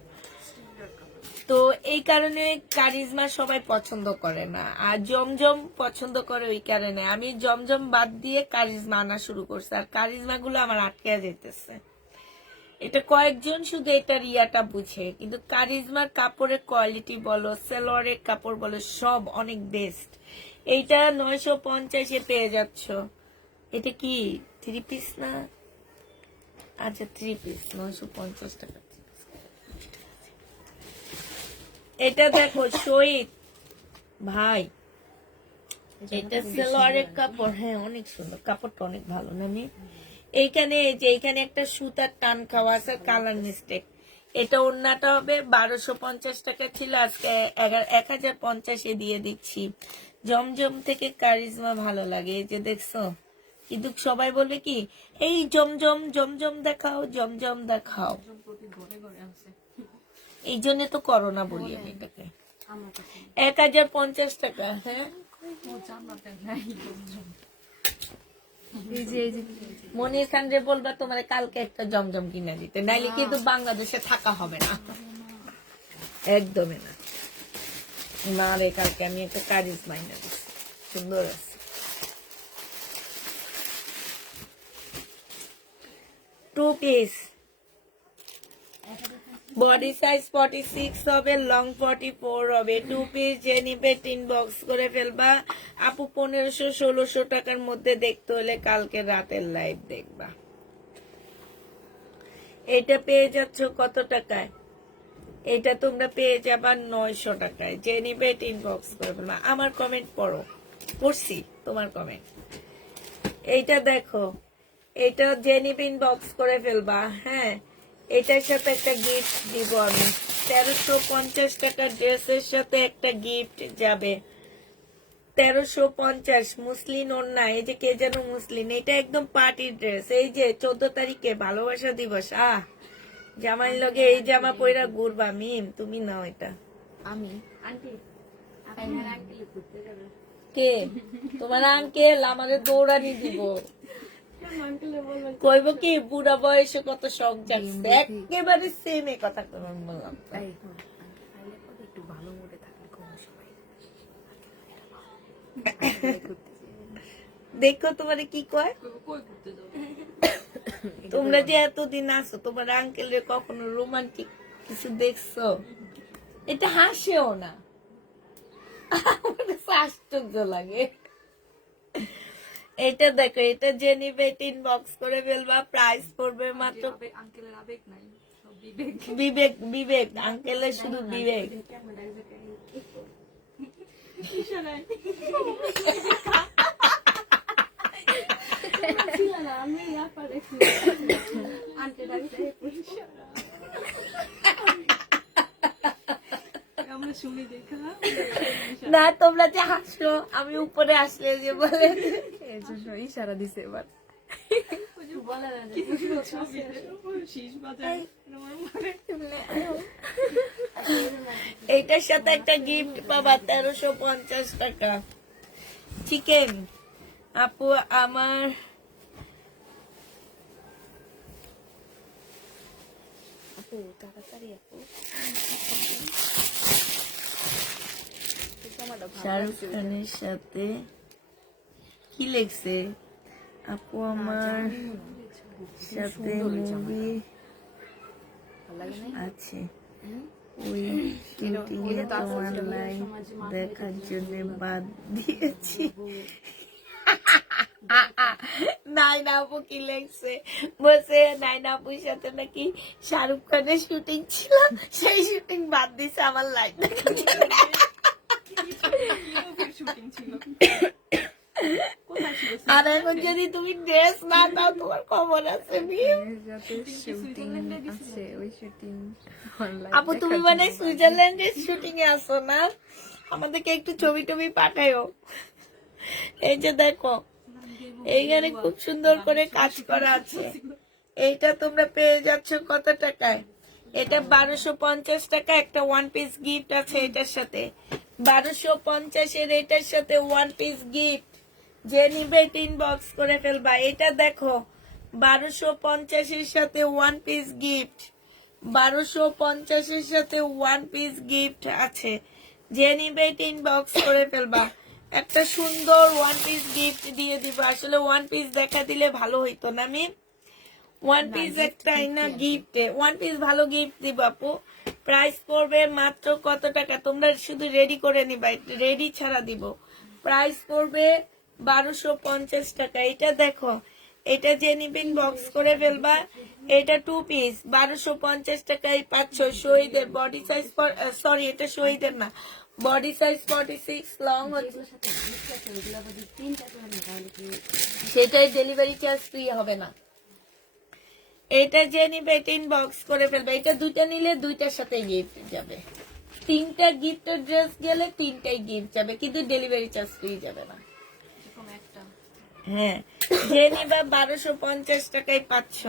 তো এই কারণে কারিজমা সবাই পছন্দ করে না, আর জমজম পছন্দ করে। ওই কারণে আমি জমজম বাদ দিয়ে কারিজমা আনা শুরু করছি। আর কারিজমা গুলো আমার আটকে যেতেছে। এটা কয়েকজন শুধু এটার ইয়াটা বুঝে, কিন্তু কারিজমার কাপড়ের কোয়ালিটি বলো, সেলোয়ারের কাপড় বলো, সব অনেক বেস্ট। এইটা 950-এ পেয়ে যাচ্ছ। এটা কি 3 পিস না? আচ্ছা 3 পিস, 950 টাকা। এটা দেখো শহীদ ভাই, এটা সেলোয়ারের কাপড়। হ্যাঁ অনেক সুন্দর কাপড়টা, অনেক ভালো না? এইখানে যে এইখানে একটা সুতার টান খাওয়া আছে, কালার মিস্টেক। এটা ওড়নাটা হবে 1250 টাকা ছিল, আজকে 1050-এ দিয়ে দিচ্ছি। জমজম থেকে কারিজমা ভালো লাগে, এই যে দেখছো। কিন্তু সবাই বলবে কি এই জমজম জমজম দেখাও, জমজম দেখাও। এই জন্য তো করোনা বলি আমি এটাকে। 1050 টাকা। হ্যাঁ মনির খান রে বলবা তোমার কালকে একটা জমজম কিনে দিতে, নাইলে কিন্তু বাংলাদেশে থাকা হবে না, একদমই না। না রে, কালকে আমি একটা কারিজমা এনে দিচ্ছি, সুন্দর আছে। 2 পিস, বডি সাইজ 46 হবে, লং 44 হবে। 2 পিস যে নিবে ইনবক্স করে ফেলবা। আপু 1500-1600 টাকার মধ্যে দেখতে হলে কালকে রাতের লাইভ দেখবা। এটা পেয়ে যাচ্ছ কত টাকায়? এটা তোমরা পেয়ে যাবা 900 টাকায়। যে নিবে ইনবক্স করে ফেলবা। আমার কমেন্ট পড়ো, পড়ছি তোমার কমেন্ট। এইটা দেখো, এটা যে নিবে ইনবক্স করে ফেলবা। হ্যাঁ এটার সাথে একটা গিফট দিব আমি। 1350 টাকার ড্রেসের সাথে একটা গিফট যাবে। 1350 মুসলিন ওড়না। এই যে কে যেন মুসলিন, এটা একদম পার্টি ড্রেস। এই যে 14 তারিখে ভালোবাসা দিবস, জামাইর লগে এই জামা পইরা ঘুরবা। মিম তুমি নাও এটা। আমি কে তোমার আঙ্কেল? আমাদের দৌড়ানি দিব, কইব কি বুড়া বয়সে কত শখ জাগছে। একেবারে সেম এই কথা বললাম। একটু ভালো মুডে থাকলে কোনো সময় দেখো তোমারে কি কয়। তোমরা যে এতদিন আসো, তোমার আঙ্কেলের কখনো রোমান্টিক কিছু দেখছো? এটা হাসেও না, আমার কাছে আশ্চর্য লাগে। এটা দেখো, এটা যে নিবে ইনবক্স করে ফেলবা, প্রাইস পড়বে মাত্র। আঙ্কেলের আবেগ নাই, সব বিবেক। বিবেক, বিবেক আঙ্কেলের শুধু বিবেক। আমরা শুনি দেখা না, তোমরা যে হাসো, আমি উপরে আসলে যে বলে এই জন্য ইশারা দিছে এবার। এইটার সাথে একটা গিফট পাবা 1350 টাকা চিকেন। আপু আমার আপু তাড়াতাড়ি আপু। শাহরুখ খানের সাথে কি লেখছে? আপু আমার সাথে মুভি আছে, ওই শুটিং এ তোমার লাইভ দেখার জন্য বাদ দিয়েছি। নাইনা আপু কি লেখছে? বলছে নাইনা আপুর সাথে নাকি শাহরুখ খানের শুটিং ছিল, সেই শুটিং বাদ দিছে আমার লাইভ দেখার জন্য। আর এখন যদি তুমি ড্রেস না দাও, তোমার খবর আছে। আপু তুমি মানে সুইজারল্যান্ডের শুটিং এ আসো না? আমাদেরকে একটু ছবি টবি পাঠায়ও। এই যে দেখো, এইখানে খুব সুন্দর করে কাজ করা আছে। এইটা তোমরা পেয়ে যাচ্ছ কত টাকায়? এটা 1250 টাকা। একটা ওয়ান পিস গিফট আছে এটার সাথে, 1250 এর এটার সাথে ওয়ান পিস গিফট। যে নিবে ইনবক্স করে ফেলবা। এটা দেখো, 1250 এর সাথে ওয়ান পিস গিফট, 1250 এর সাথে ওয়ান পিস গিফট আছে। যে নিবে ইনবক্স করে ফেলবা। একটা সুন্দর ওয়ান পিস গিফট দিয়ে দিব। আসলে ওয়ান পিস দেখা দিলে ভালো হইতো না। আমি ওয়ান পিস একটা না গিফট, ওয়ান পিস ভালো গিফট দিব আপু। প্রাইস পড়বে মাত্র কত টাকা? তোমরা শুধু রেডি করে নিবা, রেডি ছাড়া দিব। প্রাইস পড়বে 1250 টাকা। এটা দেখো, এটা যে নিবেন বক্স করে ফেলবা। এটা টু পিস 1250 টাকায় পাচ্ছ। শহীদের বডি সাইজ, সরি এটা শহীদের না, বডি সাইজ 46, লং হচ্ছে, সেটাই ডেলিভারি চার্জ ফ্রি হবে না। এটা যে নিবে ইনবক্স করে ফেলবে। এটা দুইটা নিলে দুইটার সাথে গিফট যাবে। তিনটা গিফটের ড্রেস গেলে তিনটাই গিফট যাবে, কিন্তু ডেলিভারি চার্জ ফ্রি যাবে না। হ্যাঁ, যে নিবা 1250 টাকায় পাচ্ছ।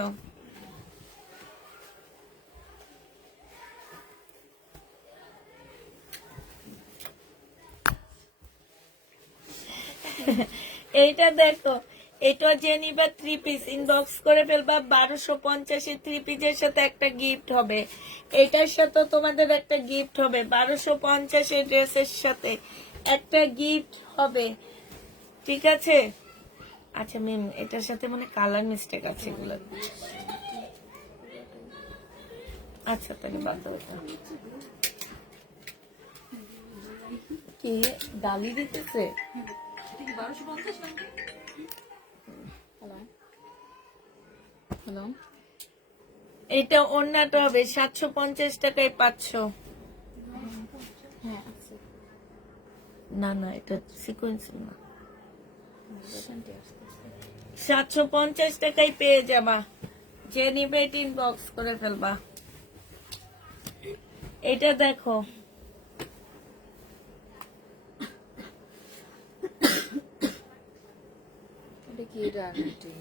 এইটা দেখো, এটা যে নিবা থ্রি পিস ইনবক্স করে ফেলবা। 1250 এর থ্রি পিসের সাথে একটা গিফট হবে। এটার সাথে তোমাদের একটা গিফট হবে। 1250 এর ড্রেসের সাথে একটা গিফট হবে, ঠিক আছে? আচ্ছা ম্যাম, এটার সাথে মানে কালার মিস্টেক আছে এগুলো। আচ্ছা তাহলে বাদ দাও। কি গালি দিতেছে? হ্যালো, এটা অন্যটা হবে 750 টাকায় পাচ্ছ। হ্যাঁ আছে। না না, এটা সিকোয়েন্স না। 750 টাকায় পেয়ে যাবা। যে নিবে ইনবক্স করে ফেলবা। এটা দেখো, এটা কি গ্যারান্টি?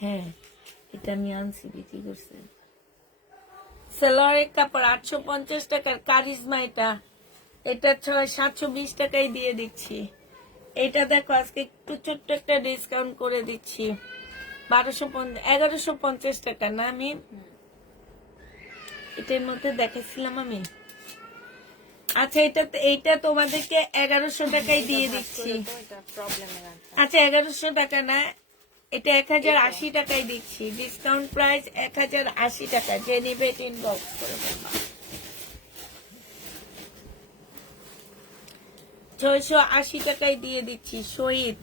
হ্যাঁ এটা আমি আনছি, বিক্রি করছে। সেলরের কাপড় 850 টাকার কারিজমা। এটা এটা 720 টাকায় দিয়ে দিচ্ছি। এটা দেখো, আজকে একটু ছোট্ট একটা ডিসকাউন্ট করে দিচ্ছি। 1150 টাকা না? আমি এটার মধ্যে দেখাচ্ছিলাম আমি আচ্ছা এইটা তোমাদেরকে 1100 টাকায় দিয়ে দিচ্ছি। তো এটা প্রবলেমের আনসার। আচ্ছা 1100 টাকা না, এটা 1080 টাকায় দিচ্ছি। ডিসকাউন্ট প্রাইস 1080 টাকা। যে নিবে ইনবক্স করে বলবা। 680 টাকায় দিয়ে দিচ্ছি শহীদ।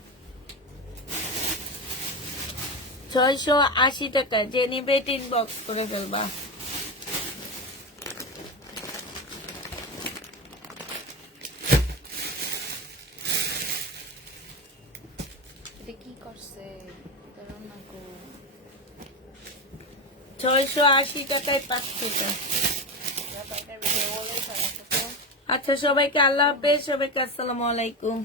680 টাকা। যে নিবে ইনবক্স করে ফেলবা। এটা কি করছে? এটা রান্না কো 680 টাকায় 5 টাকা। আচ্ছা সবাইকে আল্লাহ হাফেজ, সবাইকে আসসালামু আলাইকুম।